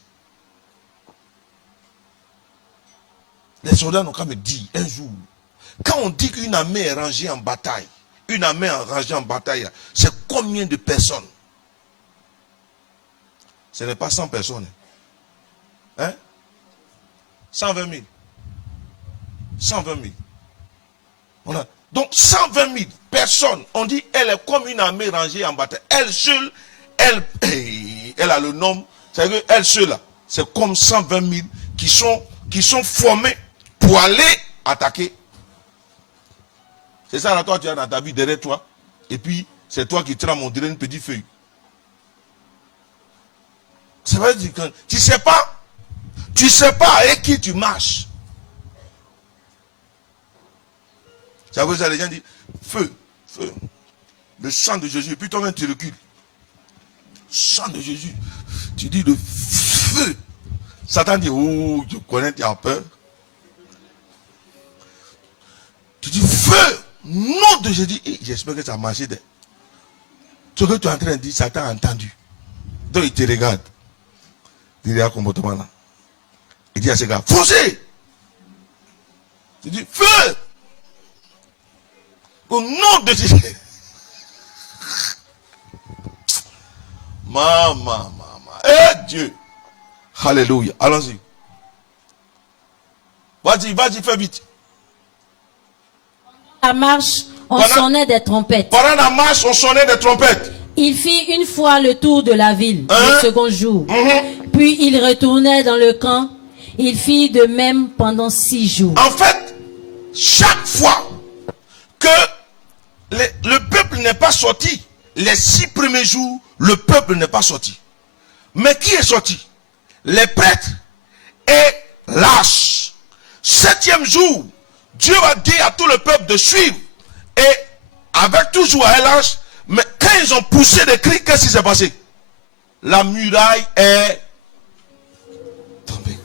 Les soldats n'ont qu'à me dire un jour, quand on dit qu'une armée est rangée en bataille, une armée rangée en bataille, c'est combien de personnes? Ce n'est pas 100 personnes. Hein? 120 000. 120 000. Voilà. Donc 120 000 personnes, on dit elle est comme une armée rangée en bataille. Elle seule, elle a le nom, c'est-à-dire qu'elle seule, c'est comme 120 000 qui sont formés pour aller attaquer. C'est ça là, toi tu as dans ta vie derrière toi, et puis c'est toi qui trames, on dirait une petite feuille. Ça veut dire que tu sais pas avec qui tu marches. Ça veut dire les gens disent feu, feu, le sang de Jésus, et puis toi-même tu recules. Sang de Jésus, tu dis le feu. Satan dit oh, je connais, tu as peur. Tu dis feu, nom de Jésus. J'espère que ça a marché. Ce que tu es en train de dire, Satan a entendu. Donc il te regarde. Il y a un comportement là. Il dit à ces gars, foncez. Tu dis feu. Au nom de Jésus. Maman. Eh Dieu. Alléluia. Allons-y. Vas-y, fais vite. La marche, on sonnait des trompettes. Pendant la marche, on sonnait des trompettes. Il fit une fois le tour de la ville, le second jour. Puis il retournait dans le camp. Il fit de même pendant 6 jours. En fait, chaque fois que le peuple n'est pas sorti, les 6 premiers jours, le peuple n'est pas sorti. Mais qui est sorti? Les prêtres et l'arche. 7e jour, Dieu a dit à tout le peuple de suivre. Et avec toujours un l'arche, mais quand ils ont poussé des cris, qu'est-ce qui s'est passé? La muraille est tombée.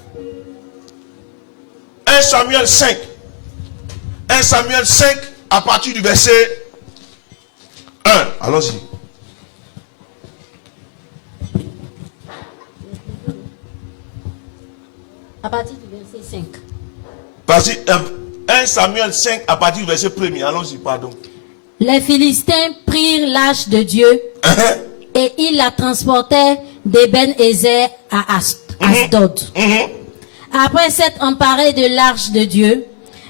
1 Samuel 5. 1 Samuel 5 à partir du verset 1. Allons-y. À partir du verset 5. Vas-y, 1 Samuel 5 à partir du verset 1er. Allons-y, pardon. Les Philistins prirent l'arche de Dieu et ils la transportèrent d'Eben-Ezer à Asdod. Après s'être emparés de l'arche de Dieu,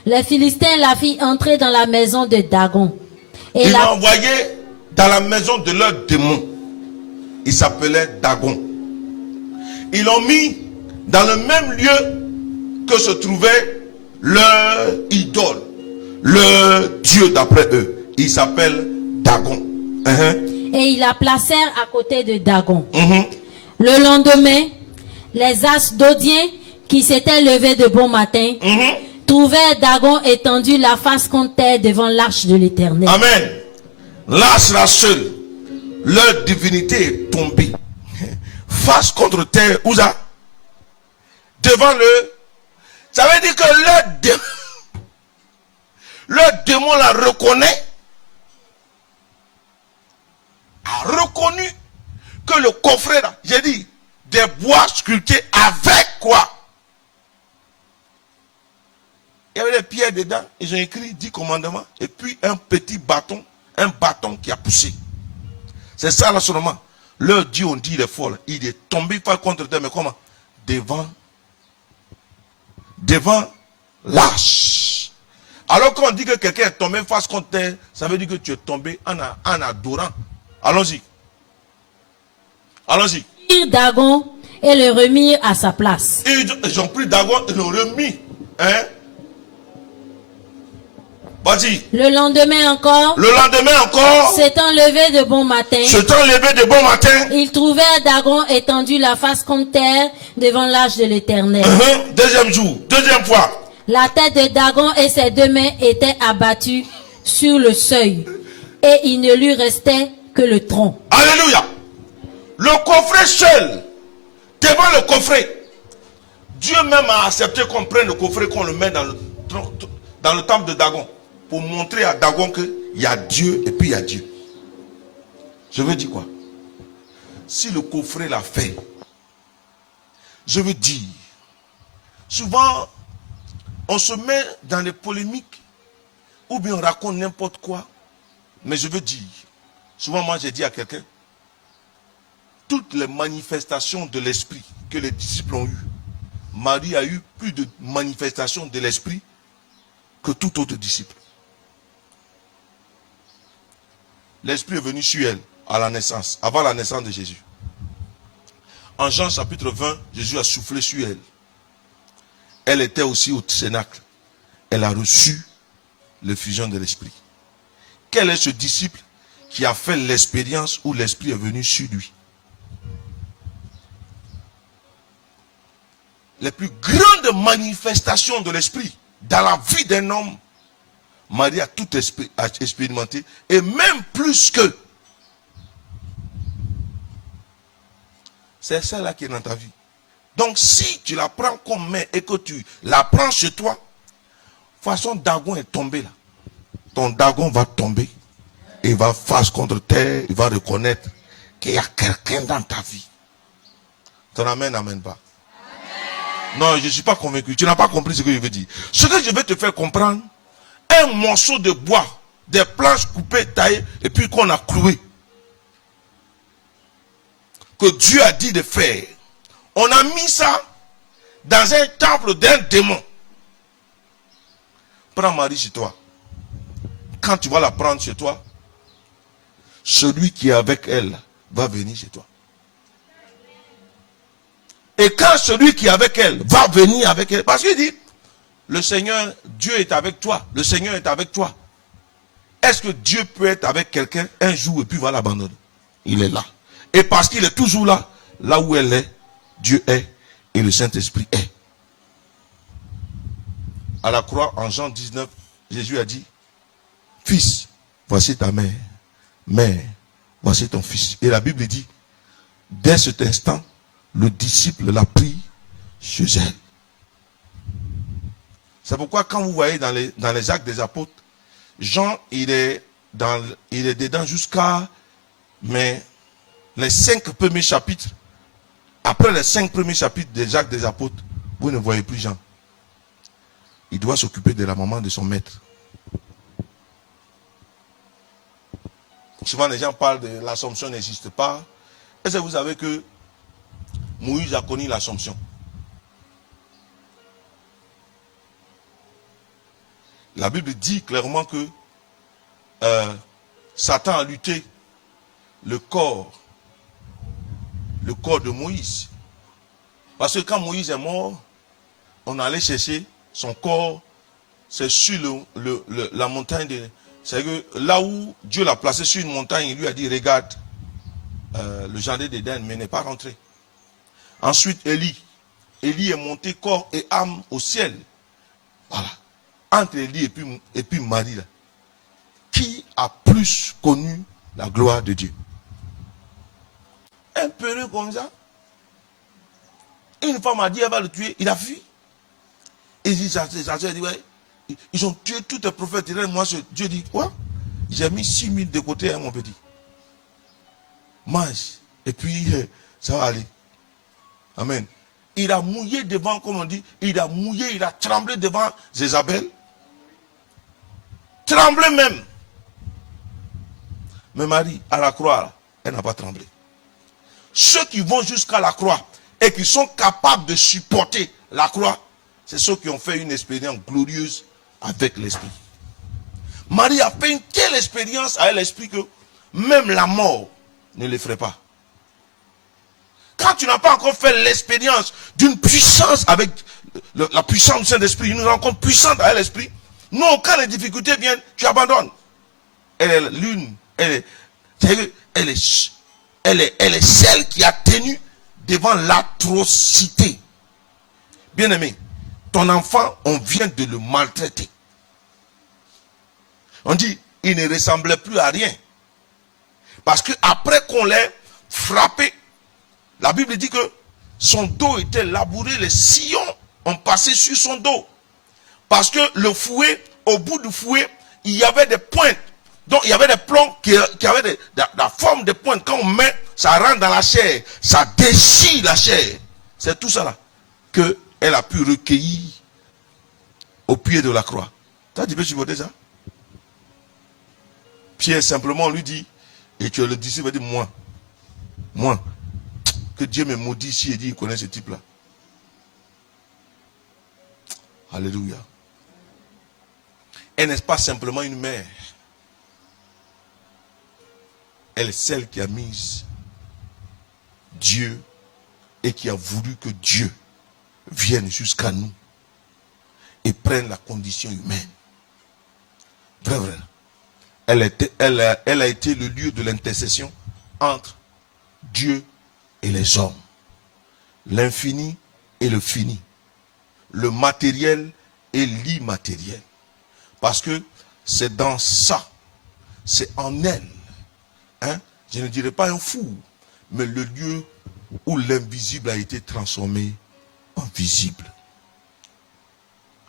les Philistins la firent entrer dans la maison de Dagon. Et ils l'ont envoyé dans la maison de leur démon. Il s'appelait Dagon. Ils l'ont mis dans le même lieu que se trouvait leur idole, leur Dieu d'après eux. Il s'appelle Dagon. Et ils la placèrent à côté de Dagon. Le lendemain, les as d'Odien qui s'étaient levés de bon matin trouvèrent Dagon étendu la face contre terre devant l'arche de l'Éternel. Amen. Là, la seule. Leur divinité est tombée. Face contre terre. Où ça? Devant le. Ça veut dire que leur démon la reconnaît. A reconnu que le coffret là, j'ai dit, des bois sculptés avec quoi? Il y avait des pierres dedans, ils ont écrit 10 commandements, et puis un petit bâton, qui a poussé. C'est ça là seulement. Leur Dieu, on dit, il est fort, il est tombé pas contre terre, mais comment? Devant l'arche. Alors quand on dit que quelqu'un est tombé face contre terre, ça veut dire que tu es tombé en adorant. Allons-y. Allons-y. Ils prirent Dagon et le remirent à sa place. Ils ont pris Dagon et l'ont remis. Hein? Vas-y. Le lendemain encore, s'étant levé de bon matin, ils trouvèrent Dagon étendu la face contre terre devant l'arche de l'Éternel. Deuxième jour, deuxième fois. La tête de Dagon et ses 2 mains étaient abattues sur le seuil, et il ne lui restait que le tronc. Alléluia. Le coffret seul, devant le coffret, Dieu même a accepté qu'on prenne le coffret, qu'on le met dans le temple de Dagon, pour montrer à Dagon qu'il y a Dieu et puis il y a Dieu. Je veux dire quoi? Si le coffret l'a fait, je veux dire, souvent, on se met dans des polémiques, ou bien on raconte n'importe quoi, mais je veux dire, souvent moi j'ai dit à quelqu'un, toutes les manifestations de l'esprit que les disciples ont eues, Marie a eu plus de manifestations de l'esprit que tout autre disciple. L'esprit est venu sur elle à la naissance, avant la naissance de Jésus. En Jean chapitre 20, Jésus a soufflé sur elle. Elle était aussi au cénacle. Elle a reçu l'effusion de l'esprit. Quel est ce disciple qui a fait l'expérience où l'esprit est venu sur lui? Les plus grandes manifestations de l'esprit dans la vie d'un homme, Marie a tout expérimenté, et même plus que. C'est celle-là qui est dans ta vie. Donc si tu la prends comme main et que tu la prends chez toi, de toute façon Dagon est tombé là. Ton Dagon va tomber, et il va face contre terre, il va reconnaître qu'il y a quelqu'un dans ta vie. Ton amen n'amène pas. Non, je ne suis pas convaincu. Tu n'as pas compris ce que je veux dire. Ce que je vais te faire comprendre, un morceau de bois, des planches coupées, taillées, et puis qu'on a cloué, que Dieu a dit de faire. On a mis ça dans un temple d'un démon. Prends Marie chez toi. Quand tu vas la prendre chez toi, celui qui est avec elle va venir chez toi. Et quand celui qui est avec elle va venir avec elle, parce qu'il dit, le Seigneur, Dieu est avec toi, le Seigneur est avec toi. Est-ce que Dieu peut être avec quelqu'un un jour et puis va l'abandonner? Il est là. Et parce qu'il est toujours là, là où elle est, Dieu est et le Saint-Esprit est. À la croix, en Jean 19, Jésus a dit, fils, voici ta mère. Mère, voici ton fils. Et la Bible dit, dès cet instant, le disciple l'a pris chez elle. C'est pourquoi quand vous voyez dans les actes des apôtres, Jean, il est dedans jusqu'à les 5 premiers chapitres. Après les 5 premiers chapitres des actes des apôtres, vous ne voyez plus Jean. Il doit s'occuper de la maman de son maître. Souvent les gens parlent de l'Assomption n'existe pas. Est-ce que vous savez que Moïse a connu l'Assomption? La Bible dit clairement que Satan a lutté le corps de Moïse. Parce que quand Moïse est mort, on allait chercher son corps, c'est sur la montagne c'est que là où Dieu l'a placé sur une montagne, il lui a dit, regarde, le jardin d'Éden, mais n'est pas rentré. Ensuite, Élie est monté corps et âme au ciel. Voilà. Entre Élie et puis Marie, là, qui a plus connu la gloire de Dieu? Un peureux comme ça. Une femme a dit, elle va le tuer, il a fui. Et il dit, sa soeur dit, ouais, ils ont tué tous les prophètes. Et moi, Dieu dit, quoi? J'ai mis 6 000 de côté, hein, mon petit. Mange. Et puis, ça va aller. Amen. Il a mouillé devant, comme on dit, il a mouillé, il a tremblé devant Jézabel. Tremblé même. Mais Marie, à la croix, elle n'a pas tremblé. Ceux qui vont jusqu'à la croix et qui sont capables de supporter la croix, c'est ceux qui ont fait une expérience glorieuse avec l'Esprit. Marie a fait une telle expérience avec l'Esprit que même la mort ne l'effraie pas. Quand tu n'as pas encore fait l'expérience d'une puissance avec la puissance du Saint-Esprit, une rencontre puissante avec l'Esprit, non, quand les difficultés viennent, tu abandonnes. Elle est l'une, elle est celle qui a tenu devant l'atrocité. Bien-aimé, ton enfant, on vient de le maltraiter. On dit, il ne ressemblait plus à rien. Parce que après qu'on l'ait frappé, la Bible dit que son dos était labouré, les sillons ont passé sur son dos. Parce que le fouet, au bout du fouet, il y avait des pointes. Donc il y avait des plombs qui avaient la forme de pointes. Quand on met, ça rentre dans la chair, ça déchire la chair. C'est tout ça là qu'elle a pu recueillir au pied de la croix. Tu peux supporter ça? Pierre simplement lui dit, et tu es le disciple, il dit, moi, que Dieu me maudit ici et dit, il connaît ce type-là. Alléluia. Elle n'est pas simplement une mère. Elle est celle qui a mis Dieu et qui a voulu que Dieu vienne jusqu'à nous et prenne la condition humaine. Vrai. Elle a été le lieu de l'intercession entre Dieu et les hommes. L'infini et le fini. Le matériel et l'immatériel. Parce que c'est dans ça, c'est en elle. Hein? Je ne dirais pas un fou, mais le lieu où l'invisible a été transformé en visible.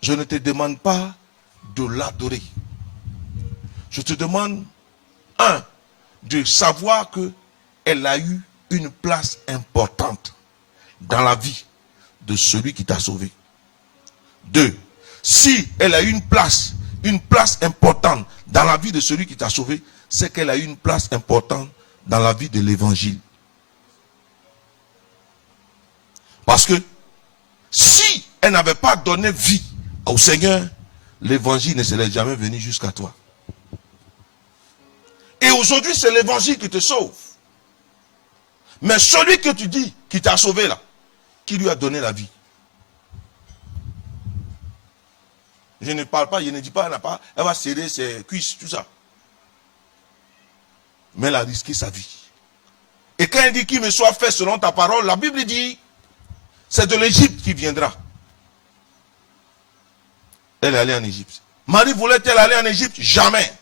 Je ne te demande pas de l'adorer. Je te demande, de savoir qu'elle a eu une place importante dans la vie de celui qui t'a sauvé. 2, si elle a eu une place importante dans la vie de celui qui t'a sauvé, c'est qu'elle a eu une place importante dans la vie de l'évangile. Parce que si elle n'avait pas donné vie au Seigneur, l'évangile ne serait jamais venu jusqu'à toi. Et aujourd'hui, c'est l'évangile qui te sauve. Mais celui que tu dis qui t'a sauvé là, qui lui a donné la vie. Je ne parle pas, je ne dis pas, elle va serrer ses cuisses, tout ça. Mais elle a risqué sa vie. Et quand elle dit qu'il me soit fait selon ta parole, la Bible dit, c'est de l'Égypte qui viendra. Elle est allée en Égypte. Marie voulait-elle aller en Égypte? Jamais.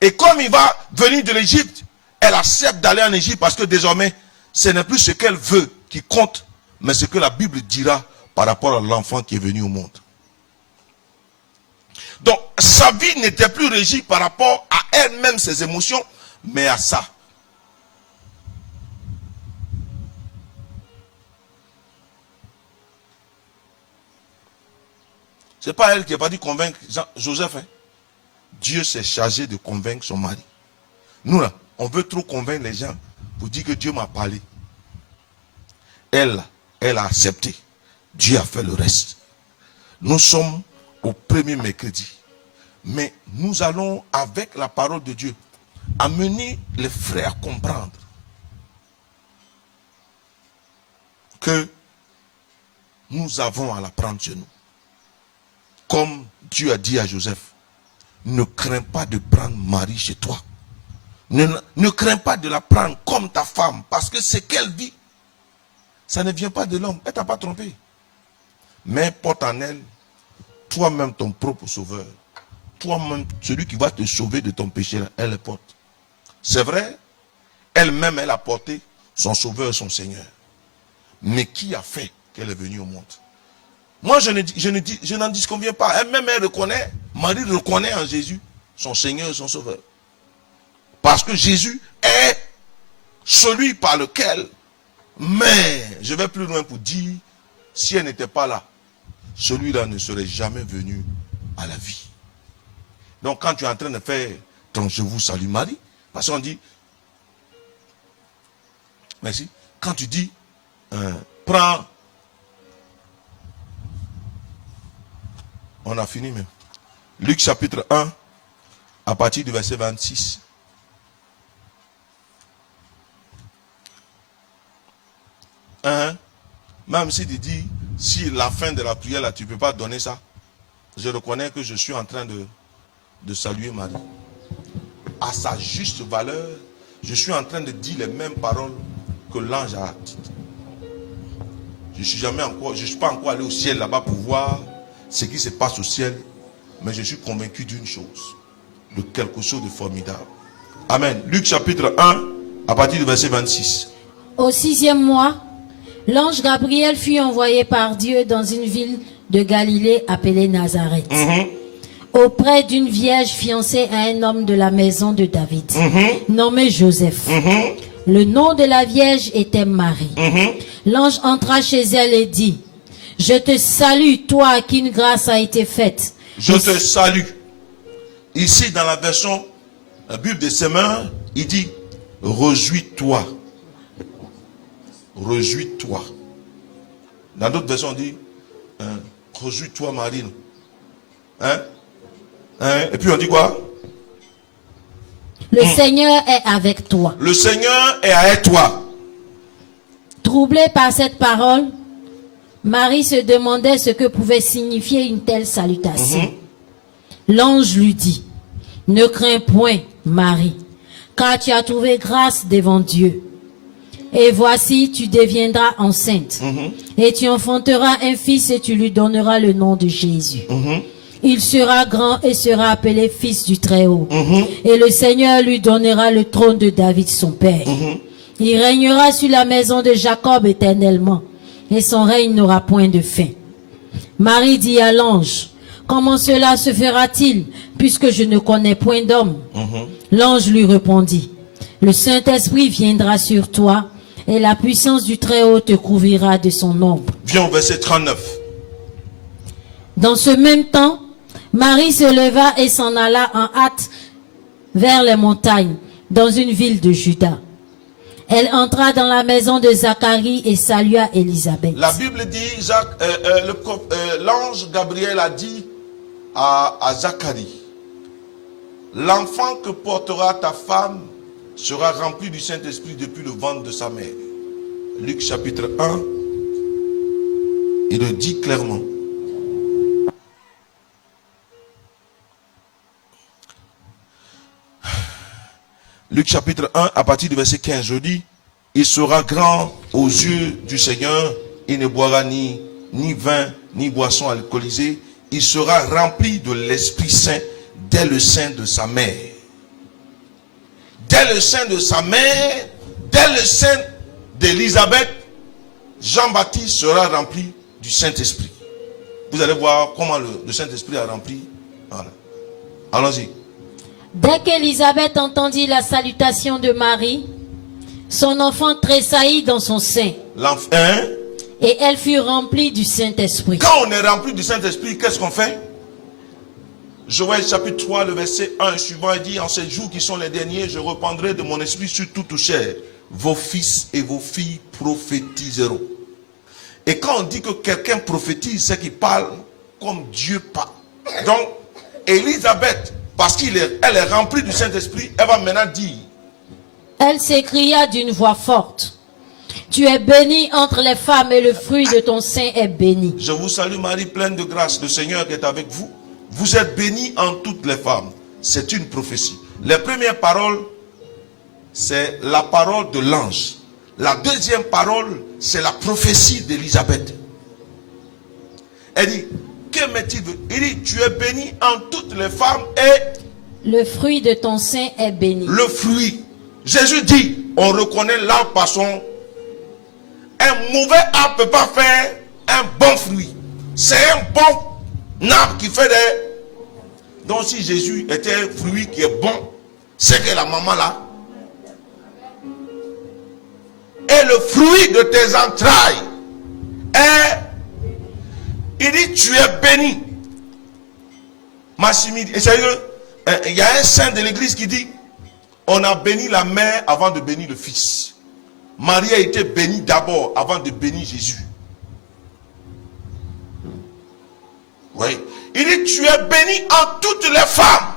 Et comme il va venir de l'Égypte, elle accepte d'aller en Égypte parce que désormais, ce n'est plus ce qu'elle veut qui compte, mais ce que la Bible dira par rapport à l'enfant qui est venu au monde. Donc, sa vie n'était plus régie par rapport à elle-même, ses émotions, mais à ça. Ce n'est pas elle qui est partie convaincre Joseph. Hein? Dieu s'est chargé de convaincre son mari. Nous là, on veut trop convaincre les gens pour dire que Dieu m'a parlé. Elle a accepté. Dieu a fait le reste. Nous sommes au premier mercredi. Mais nous allons, avec la parole de Dieu, amener les frères à comprendre que nous avons à la prendre chez nous. Comme Dieu a dit à Joseph, ne crains pas de prendre Marie chez toi. Ne crains pas de la prendre comme ta femme, parce que ce qu'elle vit, ça ne vient pas de l'homme. Elle ne t'a pas trompé. Mais porte en elle, toi-même ton propre sauveur. Toi-même, celui qui va te sauver de ton péché, elle le porte. C'est vrai, elle-même, elle a porté son sauveur, son Seigneur. Mais qui a fait qu'elle est venue au monde? Moi, je n'en disconviens pas. Elle-même, elle reconnaît, Marie reconnaît en Jésus son Seigneur et son sauveur. Parce que Jésus est celui par lequel, mais je vais plus loin pour dire, si elle n'était pas là, celui-là ne serait jamais venu à la vie. Donc quand tu es en train de faire ton je vous salue Marie, parce qu'on dit, merci, quand tu dis, prends, on a fini même, Luc chapitre 1, à partir du verset 26. Même si tu dis, si la fin de la prière là, tu ne peux pas donner ça, je reconnais que je suis en train de saluer Marie. À sa juste valeur, je suis en train de dire les mêmes paroles que l'ange a dites. Je ne suis pas encore allé au ciel là-bas pour voir ce qui se passe au ciel, mais je suis convaincu d'une chose, de quelque chose de formidable. Amen. Luc chapitre 1, à partir du verset 26. Au 6e mois, l'ange Gabriel fut envoyé par Dieu dans une ville de Galilée appelée Nazareth, auprès d'une vierge fiancée à un homme de la maison de David, nommé Joseph. Le nom de la vierge était Marie. L'ange entra chez elle et dit, « Je te salue, toi à qui une grâce a été faite. » Je te salue. Ici, dans la version, la Bible de Semeur, il dit, « Réjouis-toi. » Réjouis-toi. Dans d'autres versions, on dit, réjouis-toi, Marie. Et puis on dit quoi? Le Seigneur est avec toi. Le Seigneur est avec toi. Troublée par cette parole, Marie se demandait ce que pouvait signifier une telle salutation. L'ange lui dit, « Ne crains point, Marie, car tu as trouvé grâce devant Dieu. Et voici, tu deviendras enceinte, et tu enfanteras un fils et tu lui donneras le nom de Jésus. Il sera grand et sera appelé fils du Très-Haut. Et le Seigneur lui donnera le trône de David son père. Il régnera sur la maison de Jacob éternellement, et son règne n'aura point de fin. » Marie dit à l'ange, « Comment cela se fera-t-il, puisque je ne connais point d'homme ?» L'ange lui répondit, « Le Saint-Esprit viendra sur toi, et la puissance du Très-Haut te couvrira de son ombre. » Viens au verset 39. Dans ce même temps, Marie se leva et s'en alla en hâte vers les montagnes, dans une ville de Juda. Elle entra dans la maison de Zacharie et salua Élisabeth. La Bible dit, l'ange Gabriel a dit à Zacharie, « L'enfant que portera ta femme sera rempli du Saint-Esprit depuis le ventre de sa mère. » Luc chapitre 1, il le dit clairement. Luc chapitre 1, à partir du verset 15, je dis, « Il sera grand aux yeux du Seigneur, il ne boira ni vin, ni boisson alcoolisée, il sera rempli de l'Esprit Saint dès le sein de sa mère. » Dès le sein de sa mère, dès le sein d'Élisabeth, Jean-Baptiste sera rempli du Saint-Esprit. Vous allez voir comment le Saint-Esprit a rempli. Voilà. Allons-y. Dès qu'Élisabeth entendit la salutation de Marie, son enfant tressaillit dans son sein. L'enfant. Et elle fut remplie du Saint-Esprit. Quand on est rempli du Saint-Esprit, qu'est-ce qu'on fait? Joël chapitre 3, le verset 1 suivant, il dit, « En ces jours qui sont les derniers, je répandrai de mon esprit sur toute chair. Vos fils et vos filles prophétiseront. » Et quand on dit que quelqu'un prophétise, c'est qu'il parle comme Dieu parle. Donc, Élisabeth, parce qu'elle est remplie du Saint-Esprit, elle va maintenant dire. Elle s'écria d'une voix forte, « Tu es bénie entre les femmes et le fruit de ton sein est béni. » Je vous salue Marie, pleine de grâce, le Seigneur est avec vous. Vous êtes bénie en toutes les femmes. c'est une prophétie. Les premières paroles, c'est la parole de l'ange. La deuxième parole, c'est la prophétie d'Élisabeth. Elle dit, que m'est-il? Il dit, tu es béni en toutes les femmes et le fruit de ton sein est béni. le fruit. Jésus dit, on reconnaît l'arbre par son... Un mauvais arbre ne peut pas faire un bon fruit. C'est un bon arbre qui fait des... Donc si Jésus était un fruit qui est bon, c'est que la maman là... Et le fruit de tes entrailles est... Il dit, tu es béni. Massimide, et sérieux, il y a un saint de l'église qui dit, on a béni la mère avant de bénir le fils. Marie a été bénie d'abord avant de bénir Jésus. Oui. Il dit, tu es béni en toutes les femmes.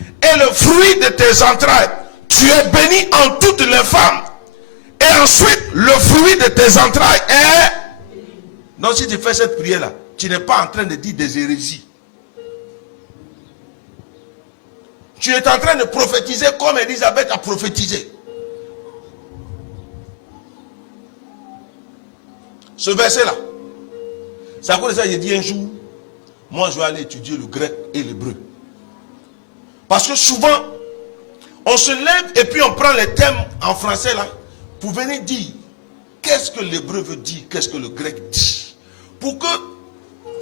Et le fruit de tes entrailles, tu es béni en toutes les femmes. Et ensuite, le fruit de tes entrailles est... Donc si tu fais cette prière-là, tu n'es pas en train de dire des hérésies. Tu es en train de prophétiser comme Élisabeth a prophétisé. Ce verset-là, c'est à cause de ça que j'ai dit un jour, moi je vais aller étudier le grec et l'hébreu. Parce que souvent, on se lève et puis on prend les thèmes en français là, pour venir dire qu'est-ce que l'hébreu veut dire, qu'est-ce que le grec dit. Pour que,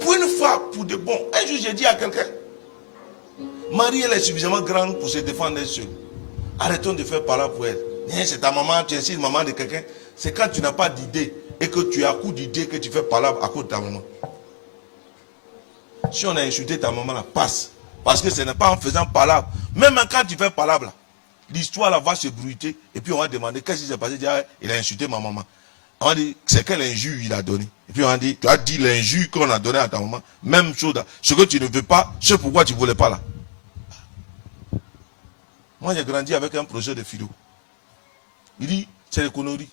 pour une fois, pour de bon, un jour j'ai dit à quelqu'un, Marie elle est suffisamment grande pour se défendre elle seule. Arrêtons de faire parler pour elle. C'est ta maman, tu es une maman de quelqu'un. C'est quand tu n'as pas d'idée et que tu as coup d'idée que tu fais parler à cause de ta maman. Si on a insulté ta maman, là, passe. Parce que ce n'est pas en faisant parler. Même quand tu fais parler, l'histoire là va se bruiter et puis on va demander qu'est-ce qui s'est passé. Il a insulté ma maman. On va dire c'est quelle injure il a donné. Et puis on va dire tu as dit l'injure qu'on a donné à ta maman. Même chose. Ce que tu ne veux pas, c'est pourquoi tu ne voulais pas là. Moi j'ai grandi avec un projet de philo. Il dit c'est les conneries.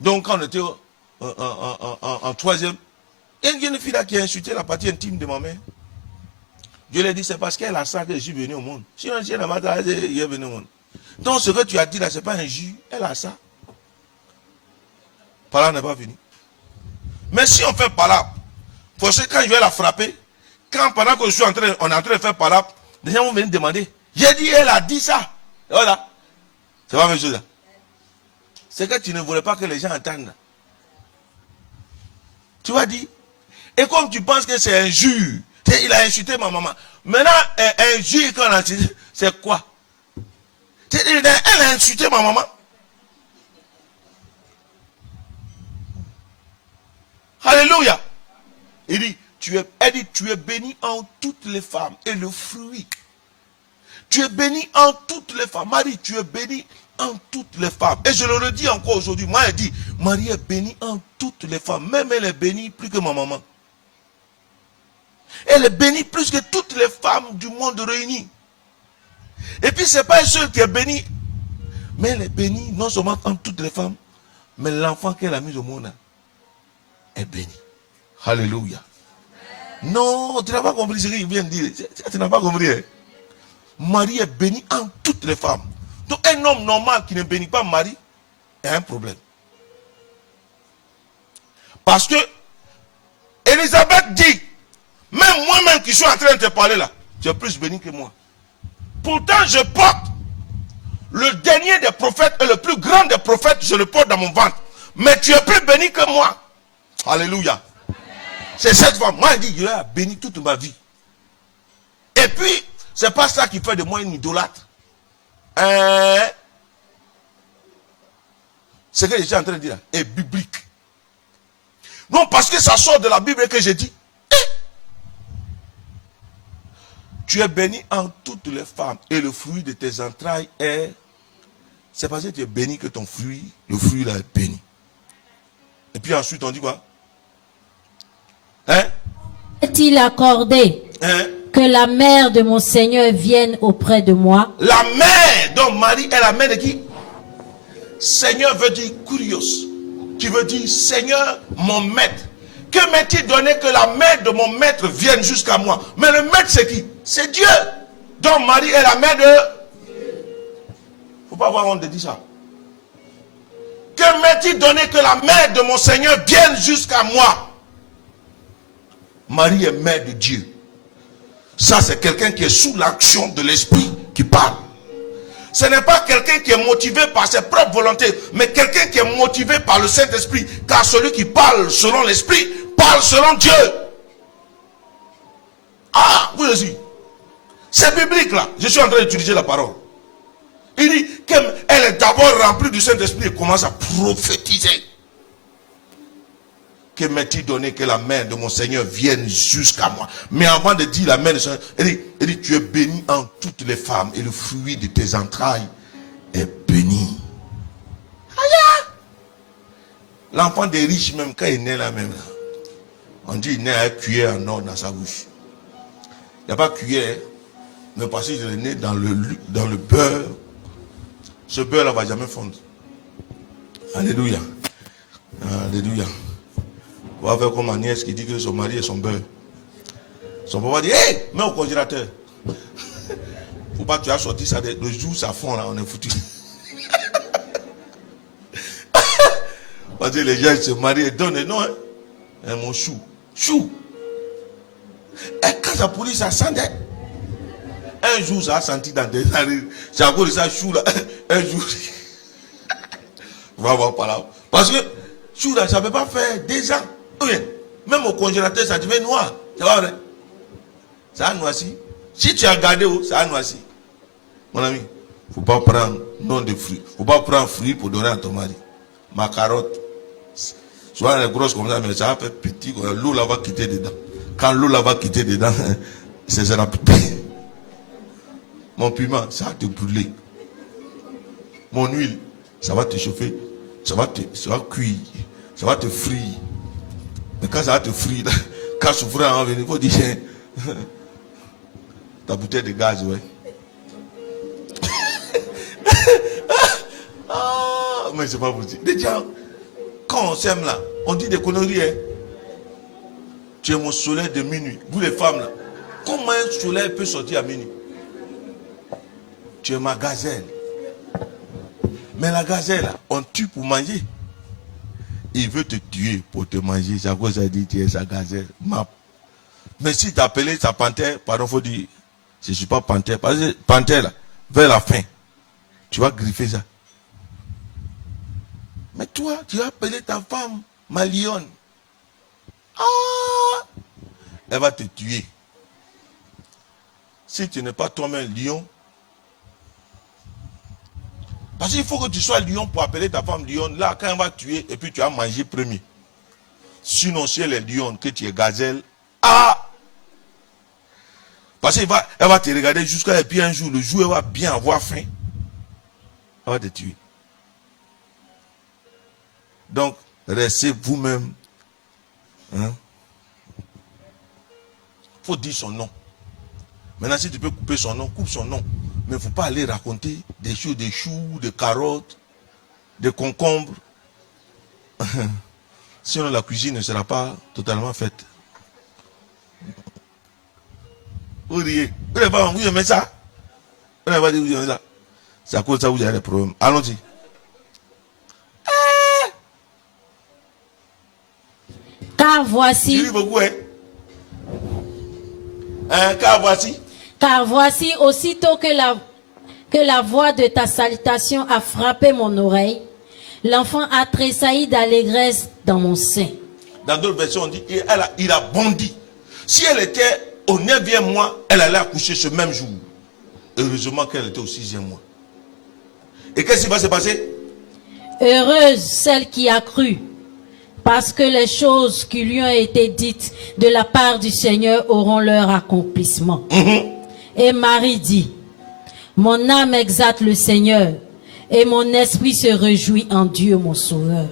Donc quand on était en troisième, il y a une fille là qui a insulté la partie intime de ma mère. Je lui ai dit c'est parce qu'elle a ça que je suis venu au monde. Sinon si elle n'a pas ça, il est venu au monde. Donc ce que tu as dit là, ce n'est pas injure, elle a ça. Par là n'est pas fini. Mais si on fait par là, parce que quand je vais la frapper, quand pendant que on est en train de faire par là, les gens vont venir demander, j'ai dit elle a dit ça. Voilà. C'est pas la même chose là. C'est que tu ne voulais pas que les gens entendent. Tu vas dire, et comme tu penses que c'est injure, il a insulté ma maman. Maintenant, injure qu'on a insulté, c'est quoi? Elle a insulté ma maman. Alléluia. Il dit, tu es béni en toutes les femmes. Et le fruit. Tu es béni en toutes les femmes. Marie, tu es béni en toutes les femmes. Et je le redis encore aujourd'hui. Moi, elle dit, Marie est bénie en toutes les femmes. Même elle est bénie plus que ma maman. Elle est bénie plus que toutes les femmes du monde réunies. Et puis, ce n'est pas elle seule qui est bénie. Mais elle est bénie non seulement en toutes les femmes, mais l'enfant qu'elle a mis au monde est béni. Alléluia. Non, tu n'as pas compris ce qu'il vient de dire. Tu n'as pas compris. Hein? Marie est bénie en toutes les femmes. Donc un homme normal qui ne bénit pas Marie a un problème. Parce que Élisabeth dit, même moi-même qui suis en train de te parler là, tu es plus béni que moi. Pourtant je porte le dernier des prophètes et le plus grand des prophètes, je le porte dans mon ventre. Mais tu es plus béni que moi. Alléluia. C'est cette femme. Moi, elle dit, il a béni toute ma vie. Et puis, c'est pas ça qui fait de moi une idolâtre. Ce que je suis en train de dire est biblique. Non, parce que ça sort de la Bible que j'ai dit. Tu es béni en toutes les femmes. Et le fruit de tes entrailles est... C'est parce que tu es béni que ton fruit, le fruit là est béni. Et puis ensuite, on dit quoi? Est-il accordé que la mère de mon Seigneur vienne auprès de moi? La mère, donc Marie est la mère de qui? Seigneur veut dire curios, qui veut dire Seigneur mon maître. Que m'est-il donné que la mère de mon maître vienne jusqu'à moi? Mais le maître c'est qui? C'est Dieu. Donc Marie est la mère de... Faut pas avoir honte de dire ça. Que m'est-il donné que la mère de mon Seigneur vienne jusqu'à moi? Marie est mère de Dieu. Ça, c'est quelqu'un qui est sous l'action de l'Esprit qui parle. Ce n'est pas quelqu'un qui est motivé par ses propres volontés, mais quelqu'un qui est motivé par le Saint-Esprit. Car celui qui parle selon l'Esprit, parle selon Dieu. Ah, vous aussi. C'est biblique là. Je suis en train d'utiliser la parole. Il dit qu'elle est d'abord remplie du Saint-Esprit et commence à prophétiser. Que m'est-il donné que la main de mon Seigneur vienne jusqu'à moi? Mais avant de dire la main de Seigneur, elle dit, tu es béni en toutes les femmes et le fruit de tes entrailles est béni. Aïe! L'enfant des riches, même quand il est né là même, on dit il naît avec une cuillère en or dans sa bouche. Il n'y a pas de cuillère, mais parce qu'il est né dans le beurre. Ce beurre-là ne va jamais fondre. Alléluia. Alléluia. On va faire comme ma nièce qui dit que son mari est son beurre. Son papa dit, hé, mets au congélateur. Faut pas que tu as sorti ça. Le jour où ça fond là, on est foutu. Parce que les gens se marient et donnent, non, hein. Et mon chou. Chou. Et quand ça pourrit, ça sentait. Un jour, ça a senti dans des années. C'est à cause de ça, chou là. Un jour. On va voir par là. Parce que chou là, ça ne peut pas faire 2 ans. Même au congélateur, ça devient noir. C'est pas vrai? Ça a noirci. Si tu as gardé, ça a noirci. Mon ami, il ne faut pas prendre nom de fruits. Il ne faut pas prendre fruits pour donner à ton mari. Ma carotte. Souvent elle est grosse comme ça, mais ça va faire petit. L'eau là va quitter dedans. Quand l'eau là va quitter dedans, c'est ça la pipée. Mon piment, ça va te brûler. Mon huile, ça va te chauffer. Ça va cuire. Ça va te frire. Mais quand ça va te frire, quand souffrant va venir, il faut dire ta bouteille de gaz, ouais. Ah, mais c'est pas possible. Déjà, quand on s'aime là, on dit des conneries. Hein. Tu es mon soleil de minuit. Vous les femmes là, comment un soleil peut sortir à minuit? Tu es ma gazelle. Mais la gazelle là, on tue pour manger. Il veut te tuer pour te manger. C'est à cause ça dit tu es sa gazelle. Mais si tu appelé sa panthère, pardon, il faut dire, je ne suis pas panthère. Parce que panthère là, vers la fin, tu vas griffer ça. Mais toi, tu as appelé ta femme ma lionne. Ah! Elle va te tuer. Si tu n'es pas toi-même lion, parce qu'il faut que tu sois lion pour appeler ta femme lionne. Là, quand elle va tuer, et puis tu as mangé premier. Sinon, si elle est lionne, que tu es gazelle, ah! Parce qu'elle va te regarder jusqu'à, et puis un jour, le jour, elle va bien avoir faim. Elle va te tuer. Donc, restez vous-même. Hein? Faut dire son nom. Maintenant, si tu peux couper son nom, coupe son nom. Mais il ne faut pas aller raconter des choses, des choux, des carottes, des concombres. Sinon, la cuisine ne sera pas totalement faite. Vous riez. Vous aimez ça? Vous n'avez pas dit vous aimez ça? C'est à cause de ça que vous avez des problèmes. Allons-y. Car voici. Je lis beaucoup, hein? Car voici. Car voici, aussitôt que la voix de ta salutation a frappé mon oreille, l'enfant a tressailli d'allégresse dans mon sein. Dans d'autres versions, on dit il a bondi. Si elle était au 9e mois, elle allait accoucher ce même jour. Heureusement qu'elle était au 6e mois. Et qu'est-ce qui va se passer? Heureuse celle qui a cru, parce que les choses qui lui ont été dites de la part du Seigneur auront leur accomplissement. Et Marie dit, mon âme exalte le Seigneur, et mon esprit se réjouit en Dieu mon Sauveur.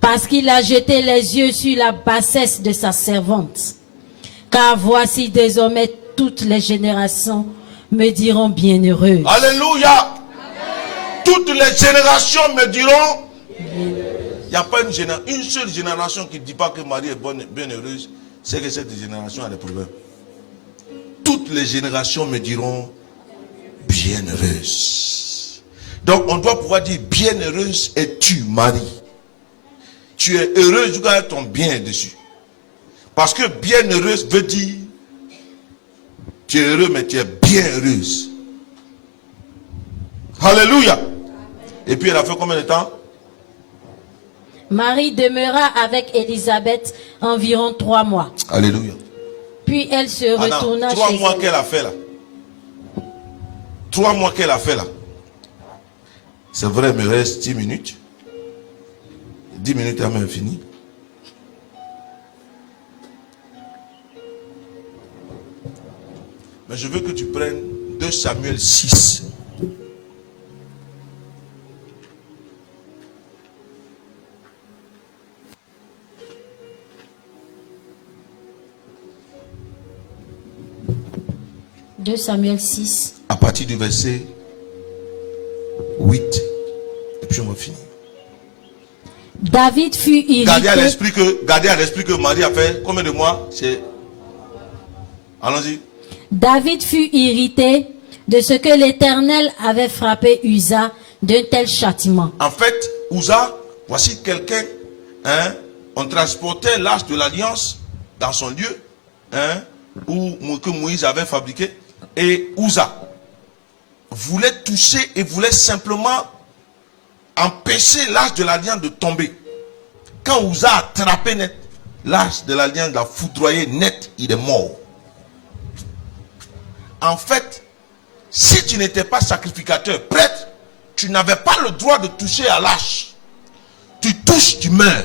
Parce qu'il a jeté les yeux sur la bassesse de sa servante. Car voici désormais toutes les générations me diront bienheureuse. Alléluia. Toutes les générations me diront. Il n'y a pas une seule génération qui ne dit pas que Marie est bonne, bienheureuse. C'est que cette génération a des problèmes. toutes les générations me diront bienheureuse. Donc on doit pouvoir dire bienheureuse es-tu, Marie. Tu es heureuse, tu gardes ton bien dessus. Parce que bienheureuse veut dire tu es heureux, mais tu es bien heureuse. Alléluia. Et puis elle a fait combien de temps? Marie demeura avec Élisabeth environ 3 mois. Alléluia. Puis elle se retourna chez 3 mois elle. qu'elle a fait là. 3 mois qu'elle a fait là. C'est vrai, il me reste 10 minutes. 10 minutes, elle m'a fini. Mais je veux que tu prennes 2 Samuel 6. De Samuel 6. À partir du verset 8. Et puis on va finir. David fut Gardez à irrité. l'esprit que Marie a fait combien de mois? Allons-y. David fut irrité de ce que l'Éternel avait frappé Uza d'un tel châtiment. En fait, Uza, voici quelqu'un, on transportait l'arche de l'alliance dans son lieu, que Moïse avait fabriqué, et Uza voulait toucher et voulait simplement empêcher l'arche de l'alliance de tomber. Quand Uza a attrapé net l'arche de l'alliance, l'a foudroyé net, il est mort. En fait, si tu n'étais pas sacrificateur, prêtre, tu n'avais pas le droit de toucher à l'arche. Tu touches, tu meurs.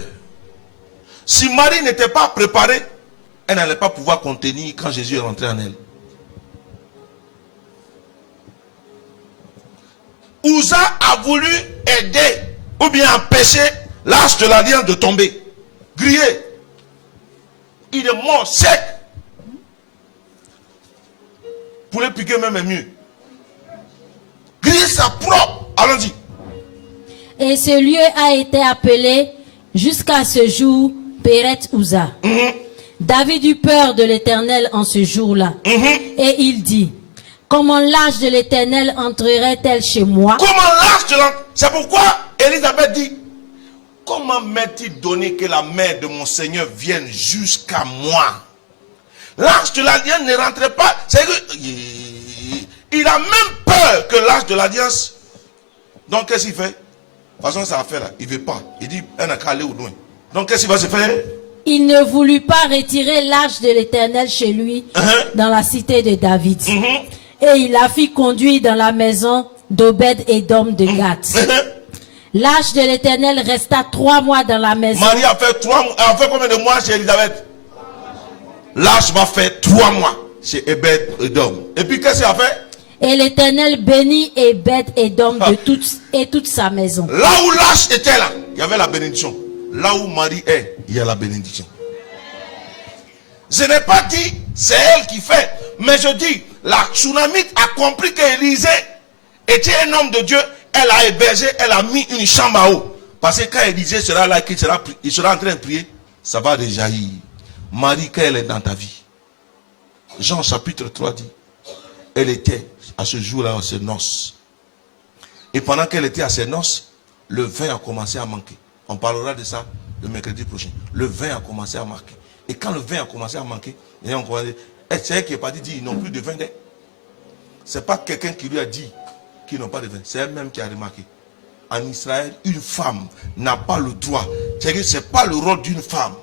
Si Marie n'était pas préparée, elle n'allait pas pouvoir contenir quand Jésus est rentré en elle. Uza a voulu aider ou bien empêcher l'arche de l'alliance de tomber. Grillé. Il est mort sec. Pour les piquer même est mieux. Griller sa propre. Allons-y. Et ce lieu a été appelé jusqu'à ce jour Péret Uza. David eut peur de l'Éternel en ce jour-là. Et il dit, comment l'arche de l'Éternel entrerait-elle chez moi? Comment l'arche de l'alliance? C'est pourquoi Élisabeth dit, comment m'est-il donné que la mère de mon Seigneur vienne jusqu'à moi? L'arche de l'alliance ne rentrait pas. C'est que il a même peur que l'arche de l'alliance. Donc qu'est-ce qu'il fait? De toute façon, ça a fait là. Il ne veut pas. Il dit, elle n'a qu'à aller au loin. Donc qu'est-ce qu'il va se faire? Il ne voulut pas retirer l'arche de l'Éternel chez lui dans la cité de David. Et il la fit conduire dans la maison d'Obed-Édom de Gath. L'arche de l'Éternel resta 3 mois dans la maison. Marie a fait 3 mois. Elle a fait combien de mois chez Élisabeth? L'arche va faire 3 mois chez Obed-Édom. Et puis qu'est-ce qu'il a fait? Et l'Éternel bénit Obed-Édom de toute sa maison. Là où l'arche était là, il y avait la bénédiction. Là où Marie est, il y a la bénédiction. Je n'ai pas dit c'est elle qui fait, mais je dis la Tsunamite a compris qu'Élisée était un homme de Dieu. Elle a hébergé, elle a mis une chambre à eau. Parce que quand Élisée sera là, il sera en train de prier, ça va rejaillir. Marie, quand elle est dans ta vie, Jean chapitre 3 dit, elle était à ce jour-là à ses noces. Et pendant qu'elle était à ses noces, le vin a commencé à manquer. On parlera de ça le mercredi prochain. Le vin a commencé à manquer. Et quand le vin a commencé à manquer, c'est elle qui est partie dire ils n'ont plus de vin. Ce n'est pas quelqu'un qui lui a dit qu'ils n'ont pas de vin. C'est elle-même qui a remarqué. En Israël, une femme n'a pas le droit. Ce n'est pas le rôle d'une femme.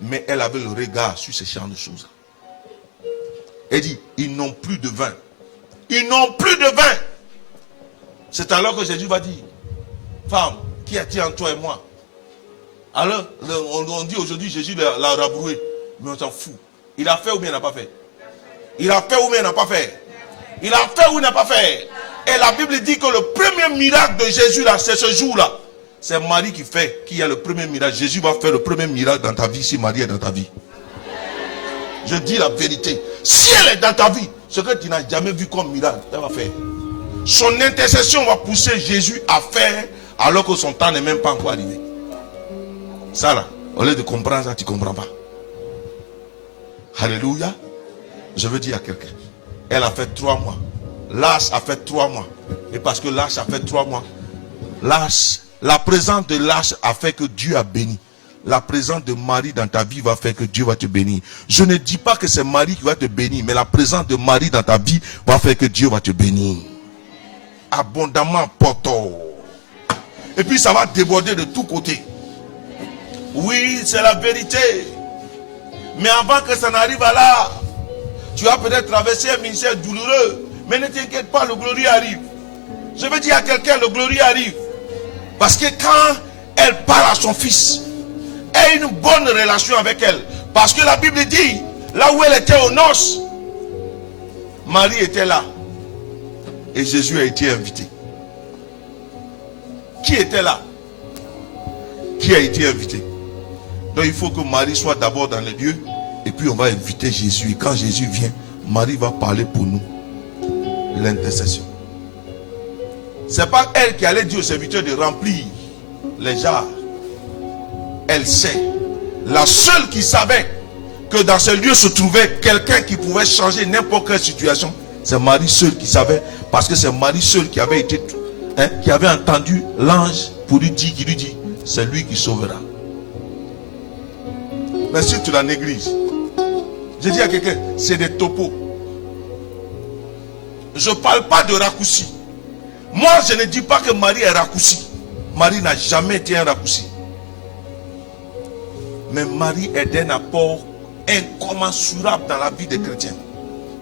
Mais elle avait le regard sur ce genre de choses. Elle dit, ils n'ont plus de vin. Ils n'ont plus de vin. C'est alors que Jésus va dire, femme, qui a-t-il en toi et moi? Alors, on dit aujourd'hui, Jésus l'a rabroué. Mais on s'en fout. Il a fait ou bien il n'a pas fait? Il a fait ou bien il n'a pas fait? Il a fait ou il n'a pas fait? Et la Bible dit que le premier miracle de Jésus, là, c'est ce jour-là. C'est Marie qui a le premier miracle. Jésus va faire le premier miracle dans ta vie si Marie est dans ta vie. Je dis la vérité. Si elle est dans ta vie, ce que tu n'as jamais vu comme miracle, elle va faire. Son intercession va pousser Jésus à faire alors que son temps n'est même pas encore arrivé. Ça là, au lieu de comprendre ça, tu ne comprends pas. Alléluia. Je veux dire à quelqu'un, elle a fait 3 mois. L'âge a fait 3 mois. Et parce que l'âge a fait 3 mois, la présence de l'âge a fait que Dieu a béni. La présence de Marie dans ta vie va faire que Dieu va te bénir. Je ne dis pas que c'est Marie qui va te bénir, mais la présence de Marie dans ta vie va faire que Dieu va te bénir. Abondamment, poto. Et puis ça va déborder de tous côtés. Oui, c'est la vérité. Mais avant que ça n'arrive à là, tu as peut-être traversé un ministère douloureux. Mais ne t'inquiète pas, le glorie arrive. Je veux dire à quelqu'un, le glorie arrive. Parce que quand elle parle à son fils, elle a une bonne relation avec elle. Parce que la Bible dit, là où elle était aux noces, Marie était là. Et Jésus a été invité. Qui était là? Qui a été invité? Donc il faut que Marie soit d'abord dans les lieux. Et puis on va inviter Jésus. Et quand Jésus vient, Marie va parler pour nous. L'intercession. C'est pas elle qui allait dire aux serviteurs de remplir les jarres. Elle sait. La seule qui savait que dans ce lieu se trouvait quelqu'un qui pouvait changer n'importe quelle situation, c'est Marie seule qui savait. Parce que c'est Marie seule qui avait été, qui avait entendu l'ange pour lui dire, qui lui dit, c'est lui qui sauvera. Mais si tu la négliges, je dis à quelqu'un, c'est des topos. Je ne parle pas de raccourci. Moi, je ne dis pas que Marie est raccourci. Marie n'a jamais été un raccourci. Mais Marie est d'un apport incommensurable dans la vie des chrétiens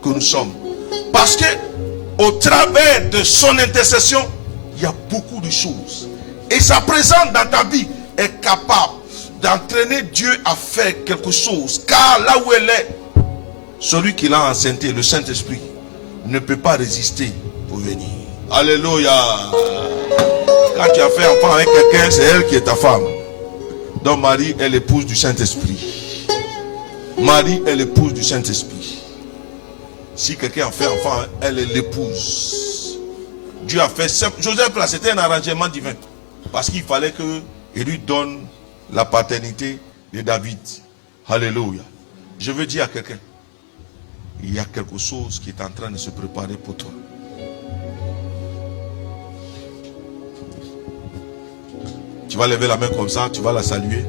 que nous sommes. Parce que au travers de son intercession, il y a beaucoup de choses. Et sa présence dans ta vie est capable d'entraîner Dieu à faire quelque chose. Car là où elle est, celui qui l'a enceinté, le Saint-Esprit, ne peut pas résister pour venir. Alléluia. Quand tu as fait enfant avec quelqu'un, c'est elle qui est ta femme. Donc Marie est l'épouse du Saint-Esprit. Marie est l'épouse du Saint-Esprit. Si quelqu'un a fait enfant, elle est l'épouse. Dieu a fait ça. Joseph là, c'était un arrangement divin. Parce qu'il fallait qu'il lui donne la paternité de David. Alléluia. Je veux dire à quelqu'un, il y a quelque chose qui est en train de se préparer pour toi. Tu vas lever la main comme ça, tu vas la saluer.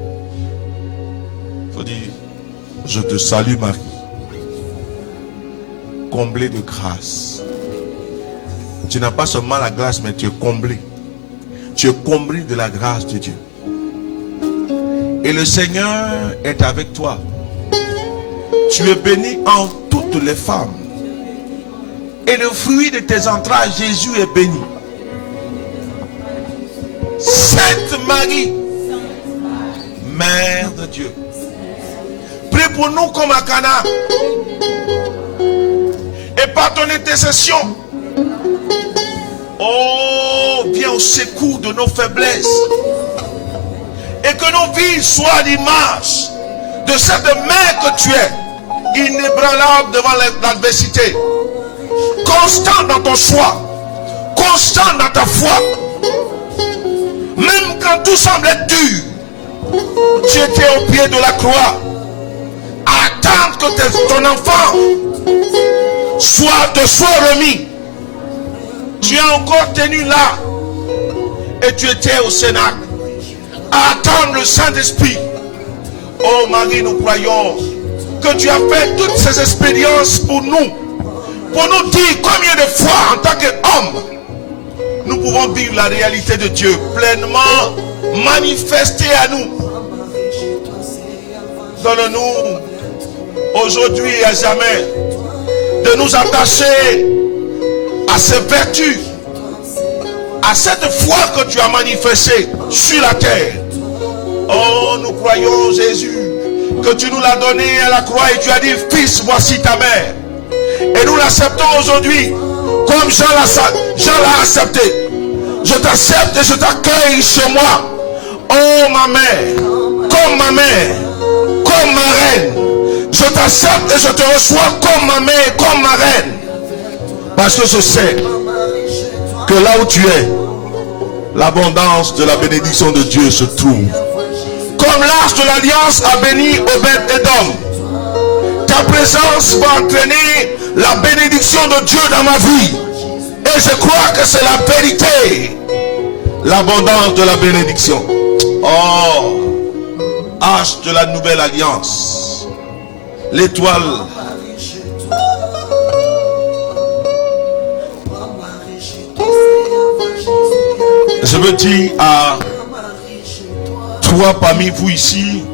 Il faut dire, je te salue Marie, comblée de grâce. Tu n'as pas seulement la grâce, mais tu es comblé. Tu es comblé de la grâce de Dieu. Et le Seigneur est avec toi. Tu es béni en toutes les femmes. Et le fruit de tes entrailles, Jésus, est béni. Sainte Marie, Mère de Dieu, prie pour nous comme à Cana. Et par ton intercession, oh, viens au secours de nos faiblesses. Et que nos vies soient l'image de cette mère que tu es, inébranlable devant l'adversité, constant dans ton choix, constant dans ta foi. Même quand tout semblait dur, tu étais au pied de la croix, à attendre que ton enfant te soit remis. Tu es encore tenu là, et tu étais au Sénat, à attendre le Saint-Esprit. Oh Marie, nous croyons que tu as fait toutes ces expériences pour nous dire combien de fois en tant qu'homme nous pouvons vivre la réalité de Dieu pleinement manifestée à nous. Donne-nous aujourd'hui et à jamais de nous attacher à ces vertus, à cette foi que tu as manifestée sur la terre. Oh, nous croyons Jésus que tu nous l'as donné à la croix et tu as dit, fils, voici ta mère. Et nous l'acceptons aujourd'hui comme Jean l'a accepté. Je t'accepte et je t'accueille chez moi. Oh ma mère, comme ma mère, comme ma reine. Je t'accepte et je te reçois comme ma mère, comme ma reine. Parce que je sais que là où tu es, l'abondance de la bénédiction de Dieu se trouve. Comme l'arche de l'alliance a béni Obed-Edom, Ta présence va entraîner la bénédiction de Dieu dans ma vie. Et je crois que c'est la vérité. L'abondance de la bénédiction. Oh, Arche de la nouvelle alliance. L'étoile. Je veux dire à toi parmi vous ici,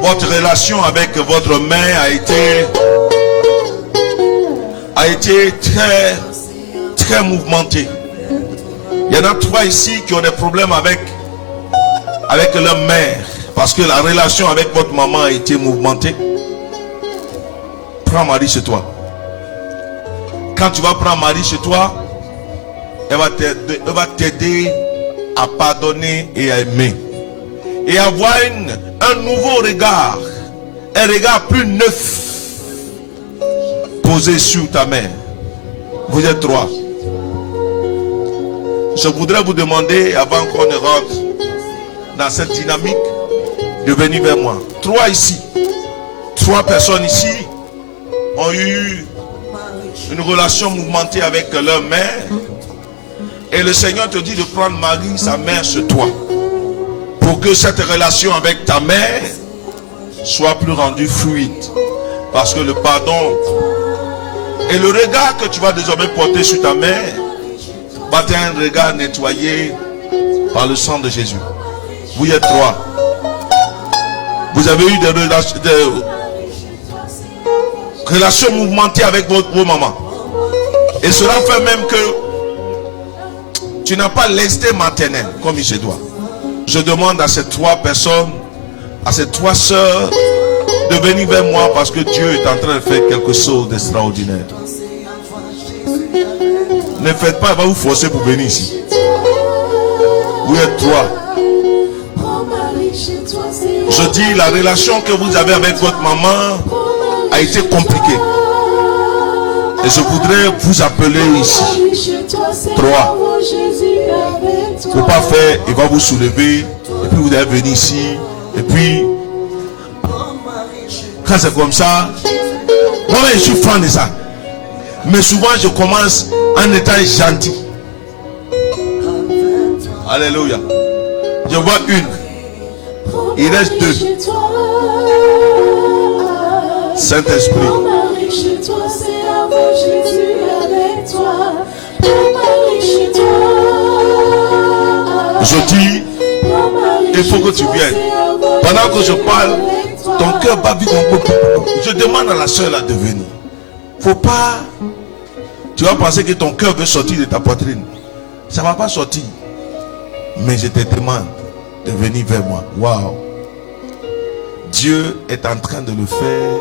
votre relation avec votre mère a été très mouvementée. Il y en a trois ici qui ont des problèmes avec leur mère parce que la relation avec votre maman a été mouvementée. Prends Marie chez toi. Quand tu vas prendre Marie chez toi, elle va t'aider à pardonner et à aimer. Et avoir un nouveau regard. Un regard plus neuf posé sur ta mère. Vous êtes trois. Je voudrais vous demander, avant qu'on ne rentre dans cette dynamique, de venir vers moi. Trois ici. Trois personnes ici ont eu une relation mouvementée avec leur mère. Et le Seigneur te dit de prendre Marie, sa mère, chez toi. Pour que cette relation avec ta mère soit plus rendue fluide. Parce que le pardon et le regard que tu vas désormais porter sur ta mère va être un regard nettoyé par le sang de Jésus. Vous êtes trois. Vous avez eu des relations mouvementées avec vos mamans. Et cela fait même que tu n'as pas l'instinct maternel comme il se doit. Je demande à ces trois personnes, à ces trois sœurs, de venir vers moi parce que Dieu est en train de faire quelque chose d'extraordinaire. Ne faites pas, il va vous forcer pour venir ici. Vous êtes trois. Je dis, la relation que vous avez avec votre maman a été compliquée. Et je voudrais vous appeler ici. Trois. Il ne faut pas faire, il va vous soulever. Et puis vous allez venir ici. Et puis, quand c'est comme ça, moi je suis fan de ça. Mais souvent je commence en étant gentil. Alléluia. Je vois une. Il reste deux. Saint-Esprit. Je dis, il faut que tu viennes. Pendant que je parle, ton cœur bat vite un peu. Je demande à la soeur là de venir. Faut pas. Tu vas penser que ton cœur veut sortir de ta poitrine. Ça ne va pas sortir. Mais je te demande de venir vers moi. Waouh. Dieu est en train de le faire.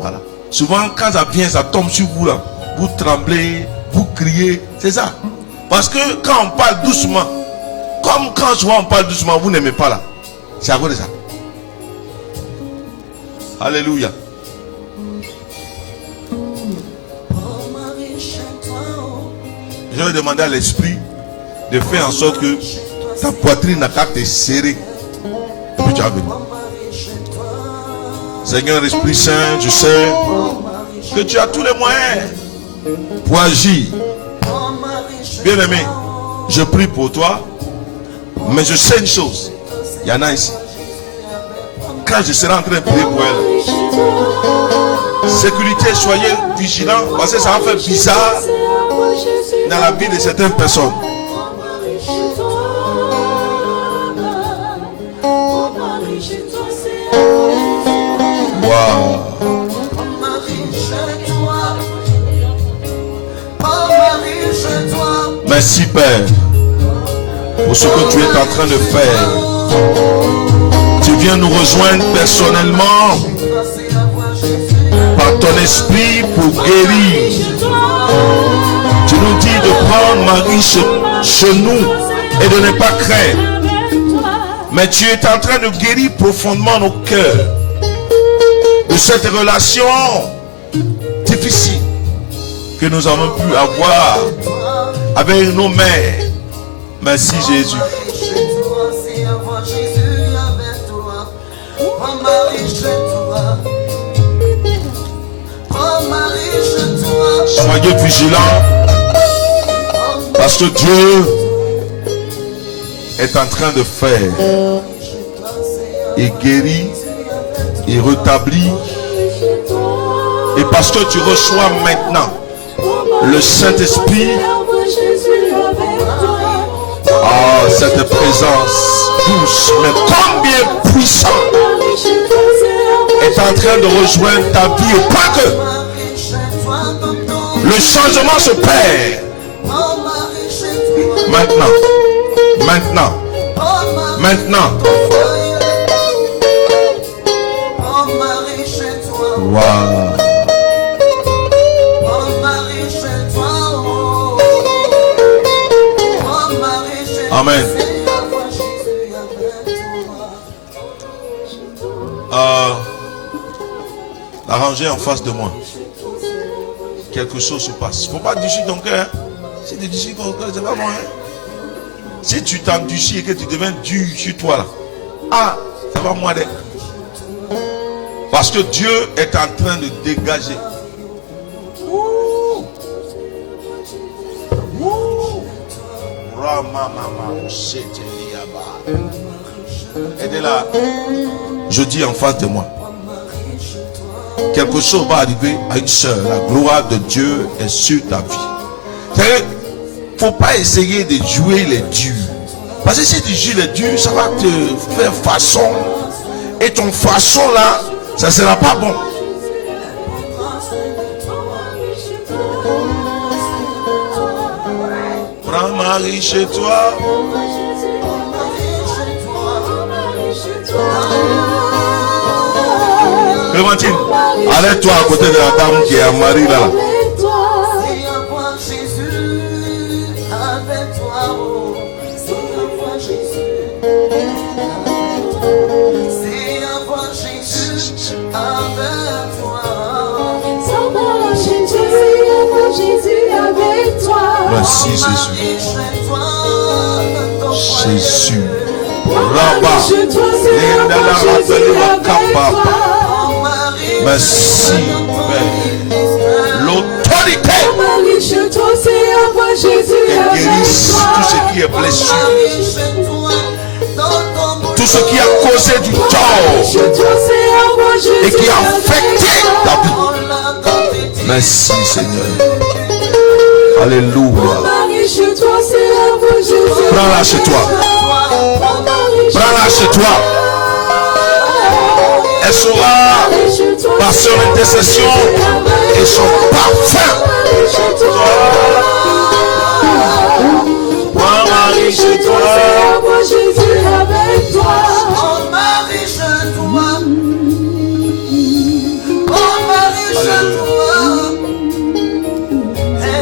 Voilà. Souvent, quand ça vient, ça tombe sur vous là. Vous tremblez, vous criez. C'est ça. Parce que quand on parle doucement, comme quand souvent on parle doucement, vous n'aimez pas là. C'est à cause de ça. Alléluia. Je vais demander à l'esprit de faire en sorte que ta poitrine n'a qu'à te serrer. Et puis tu vas venir. Seigneur Esprit Saint, je sais que tu as tous les moyens pour agir. Bien-aimé, je prie pour toi. Mais je sais une chose. Il y en a ici. Quand je serai en train de prier pour elle, sécurité, soyez vigilants. Parce que ça va faire bizarre dans la vie de certaines personnes. Wow. Merci Père pour ce que tu es en train de faire. Tu viens nous rejoindre personnellement par ton esprit pour guérir. Tu nous dis de prendre Marie chez nous et de ne pas craindre. Mais tu es en train de guérir profondément nos cœurs de cette relation difficile que nous avons pu avoir avec nos mères. Merci Jésus. Soyez vigilants parce que Dieu est en train de faire et guérit et rétablit. Et parce que tu reçois maintenant le Saint-Esprit, cette présence douce mais combien puissante est en train de rejoindre ta vie, et pas que le changement se perd maintenant. Wow. Amen. La rangée en face de moi. Quelque chose se passe. Il ne faut pas endurcir ton cœur. Si tu endurcis ton cœur, c'est pas bon. Si tu t'endurcis et que tu deviens dur sur toi là, ça va moins d'être. Parce que Dieu est en train de dégager. Aidez-la. Je dis en face de moi. Quelque chose va arriver à une soeur. La gloire de Dieu est sur ta vie. Il ne faut pas essayer de jouer les durs. Parce que si tu joues les durs, ça va te faire façon. Et ton façon là, ça ne sera pas bon. Prends Marie chez toi. Clémentine, arrête-toi à côté de la dame qui est à Marie là. Merci Jésus. Jésus. Là-bas. Merci. L'autorité. Et guérisse tout ce qui est blessure. Tout ce qui a causé du tort. Et qui a affecté ta vie. Merci Seigneur. Alléluia. Prends-la chez toi. Prends-la chez toi. Elle sera par son intercession et son parfum. Prends Marie chez toi.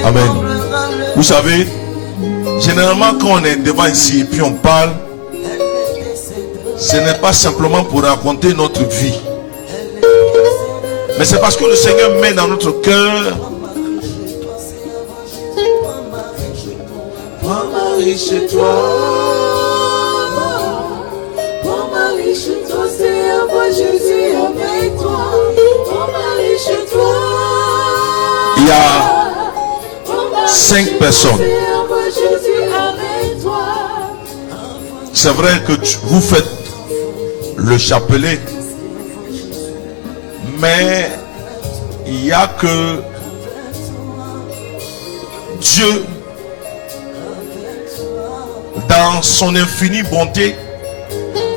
Amen. Vous savez, généralement quand on est devant ici et puis on parle, ce n'est pas simplement pour raconter notre vie, mais c'est parce que le Seigneur met dans notre cœur. Prends Marie chez toi. Prends Marie chez toi, c'est à moi Jésus avec toi. Prends Marie chez toi. Il y a 5 personnes. C'est vrai que vous faites le chapelet, mais il n'y a que Dieu, dans son infinie bonté,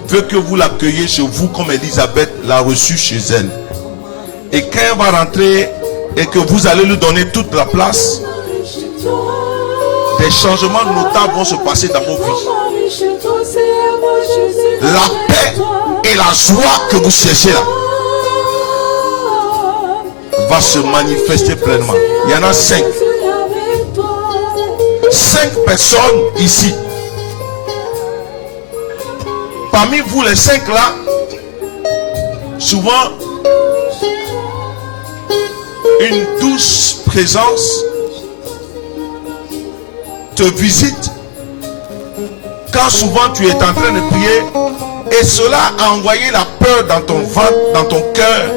veut que vous l'accueilliez chez vous comme Élisabeth l'a reçu chez elle. Et quand elle va rentrer et que vous allez lui donner toute la place, des changements notables vont se passer dans vos vies. La paix et la joie que vous cherchez là va se manifester pleinement. Il y en a 5. 5 personnes ici. Parmi vous les 5 là, souvent une douce présence te visite quand souvent tu es en train de prier Et cela a envoyé la peur dans ton ventre, dans ton cœur.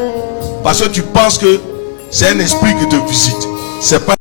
Parce que tu penses que c'est un esprit qui te visite. C'est pas